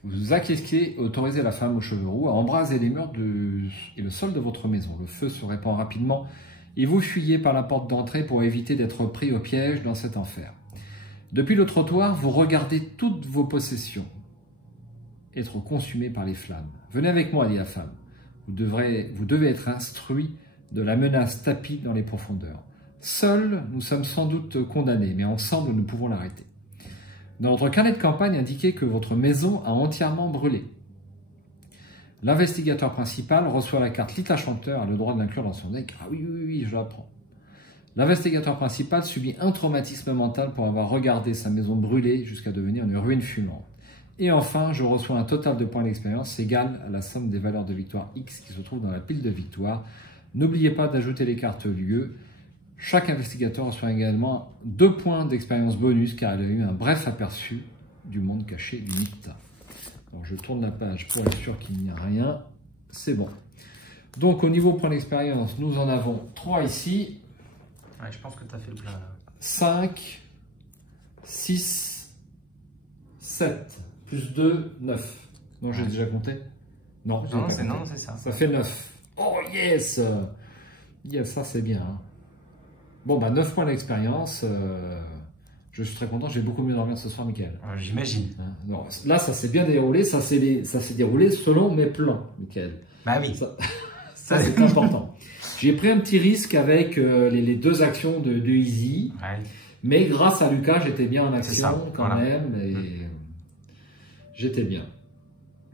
Vous acquiescez, autorisez la femme aux cheveux roux à embraser les murs et le sol de votre maison. Le feu se répand rapidement et vous fuyez par la porte d'entrée pour éviter d'être pris au piège dans cet enfer. Depuis le trottoir, vous regardez toutes vos possessions être consumées par les flammes. Venez avec moi, dit la femme. Vous devez être instruit de la menace tapie dans les profondeurs. Seuls, nous sommes sans doute condamnés, mais ensemble, nous pouvons l'arrêter. Dans votre carnet de campagne indiquait que votre maison a entièrement brûlé. L'investigateur principal reçoit la carte Lita Chanteur, a le droit de l'inclure dans son deck. Ah oui, je la prends. L'investigateur principal subit un traumatisme mental pour avoir regardé sa maison brûler jusqu'à devenir une ruine fumante. Et enfin, je reçois un total de points d'expérience égal à la somme des valeurs de victoire X qui se trouvent dans la pile de victoire. N'oubliez pas d'ajouter les cartes lieux. Chaque investigateur reçoit également 2 points d'expérience bonus car il a eu un bref aperçu du monde caché du mythe. Donc je tourne la page pour être sûr qu'il n'y a rien. C'est bon. Donc au niveau points d'expérience, nous en avons 3 ici. Ouais, je pense que tu as fait le plein là. 5, 6, 7. Plus 2, 9. Non, j'ai déjà compté. Non, c'est ça. Ça fait 9. Oh yes! Yes, ça c'est bien. Hein. Bon, bah 9 points d'expérience. Je suis très content. J'ai beaucoup mieux dormi ce soir, Mickaël. J'imagine. Non, là, ça s'est bien déroulé. Ça s'est déroulé selon mes plans, Mickaël. Bah oui. Ça c'est important. J'ai pris un petit risque avec les 2 actions de Easy. Ouais. Mais grâce à Lucas, j'étais bien en action quand même. Et j'étais bien.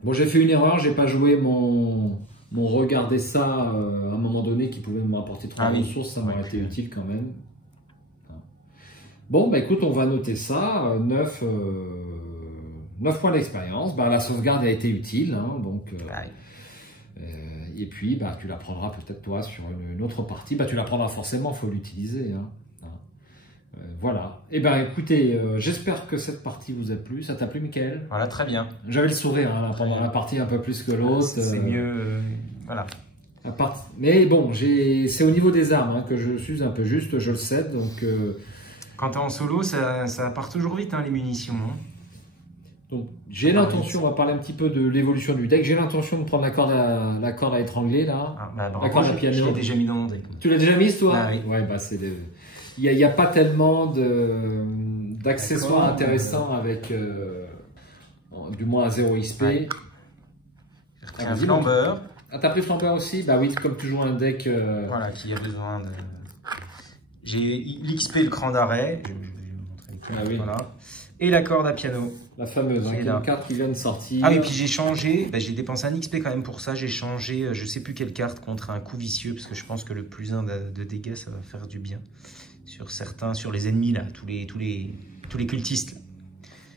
Bon, j'ai fait une erreur, j'ai pas joué mon regarder ça à un moment donné qui pouvait me rapporter 3 ressources, ça m'aurait été utile quand même. Bon, bah écoute, on va noter ça, 9 points d'expérience. Bah, la sauvegarde a été utile, hein, donc... et puis, bah, tu la prendras peut-être toi sur une autre partie. Bah, tu la prendras forcément, il faut l'utiliser. Hein. Voilà. Et ben écoutez, j'espère que cette partie vous a plu. Ça t'a plu, Mickaël? Voilà, très bien. J'avais le sourire hein, pendant la partie un peu plus que l'autre. C'est mieux, voilà. Mais bon, c'est au niveau des armes hein, que je suis un peu juste, je le sais. Donc, quand tu es en solo, ça part toujours vite, hein, les munitions. Hein. Donc, j'ai l'intention, on va parler un petit peu de l'évolution du deck. J'ai l'intention de prendre la corde à étrangler là. La corde à piano. Je l'ai déjà mis dans mon deck. Tu l'as déjà mise, toi? Ah, oui. Ouais, bah c'est il n'y a pas tellement d'accessoires intéressants avec du moins à 0 XP. Ouais. J'ai repris un flambeur. Ah, t'as pris flambeur aussi? Bah oui, comme tu joues un deck. Voilà, qui a besoin de. J'ai l'XP, le cran d'arrêt. Je vais vous montrer. Voilà. Et la corde à piano. La fameuse, qui est une carte qui vient de sortir. Ah oui, puis j'ai changé, j'ai dépensé un XP quand même pour ça. J'ai changé, je sais plus quelle carte contre un coup vicieux, parce que je pense que le +1 de dégâts, ça va faire du bien. Sur les ennemis, là, tous les cultistes. Là.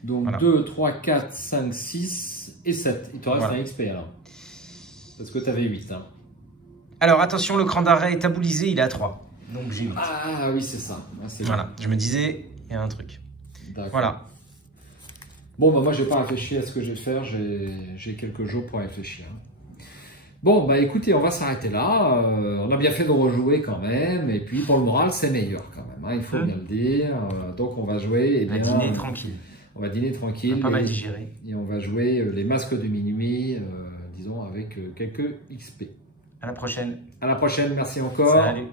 Donc voilà. 2, 3, 4, 5, 6 et 7. Il te reste un XP alors. Parce que tu avais 8. Hein. Alors attention, le cran d'arrêt est tabulisé, il est à 3. Donc j'ai 8. Ah oui, c'est ça. Voilà, je me disais, il y a un truc. Voilà. Bon, bah moi, je n'ai pas réfléchi à ce que je vais faire. J'ai quelques jours pour réfléchir. Bon, bah écoutez, on va s'arrêter là. On a bien fait de rejouer quand même. Et puis, pour le moral, c'est meilleur quand même. Hein, il faut bien le dire. Donc, on va jouer. On va dîner tranquille. On va dîner tranquille. On va pas mal digérer. Et on va jouer les masques de minuit, disons, avec quelques XP. À la prochaine. À la prochaine. Merci encore. Salut.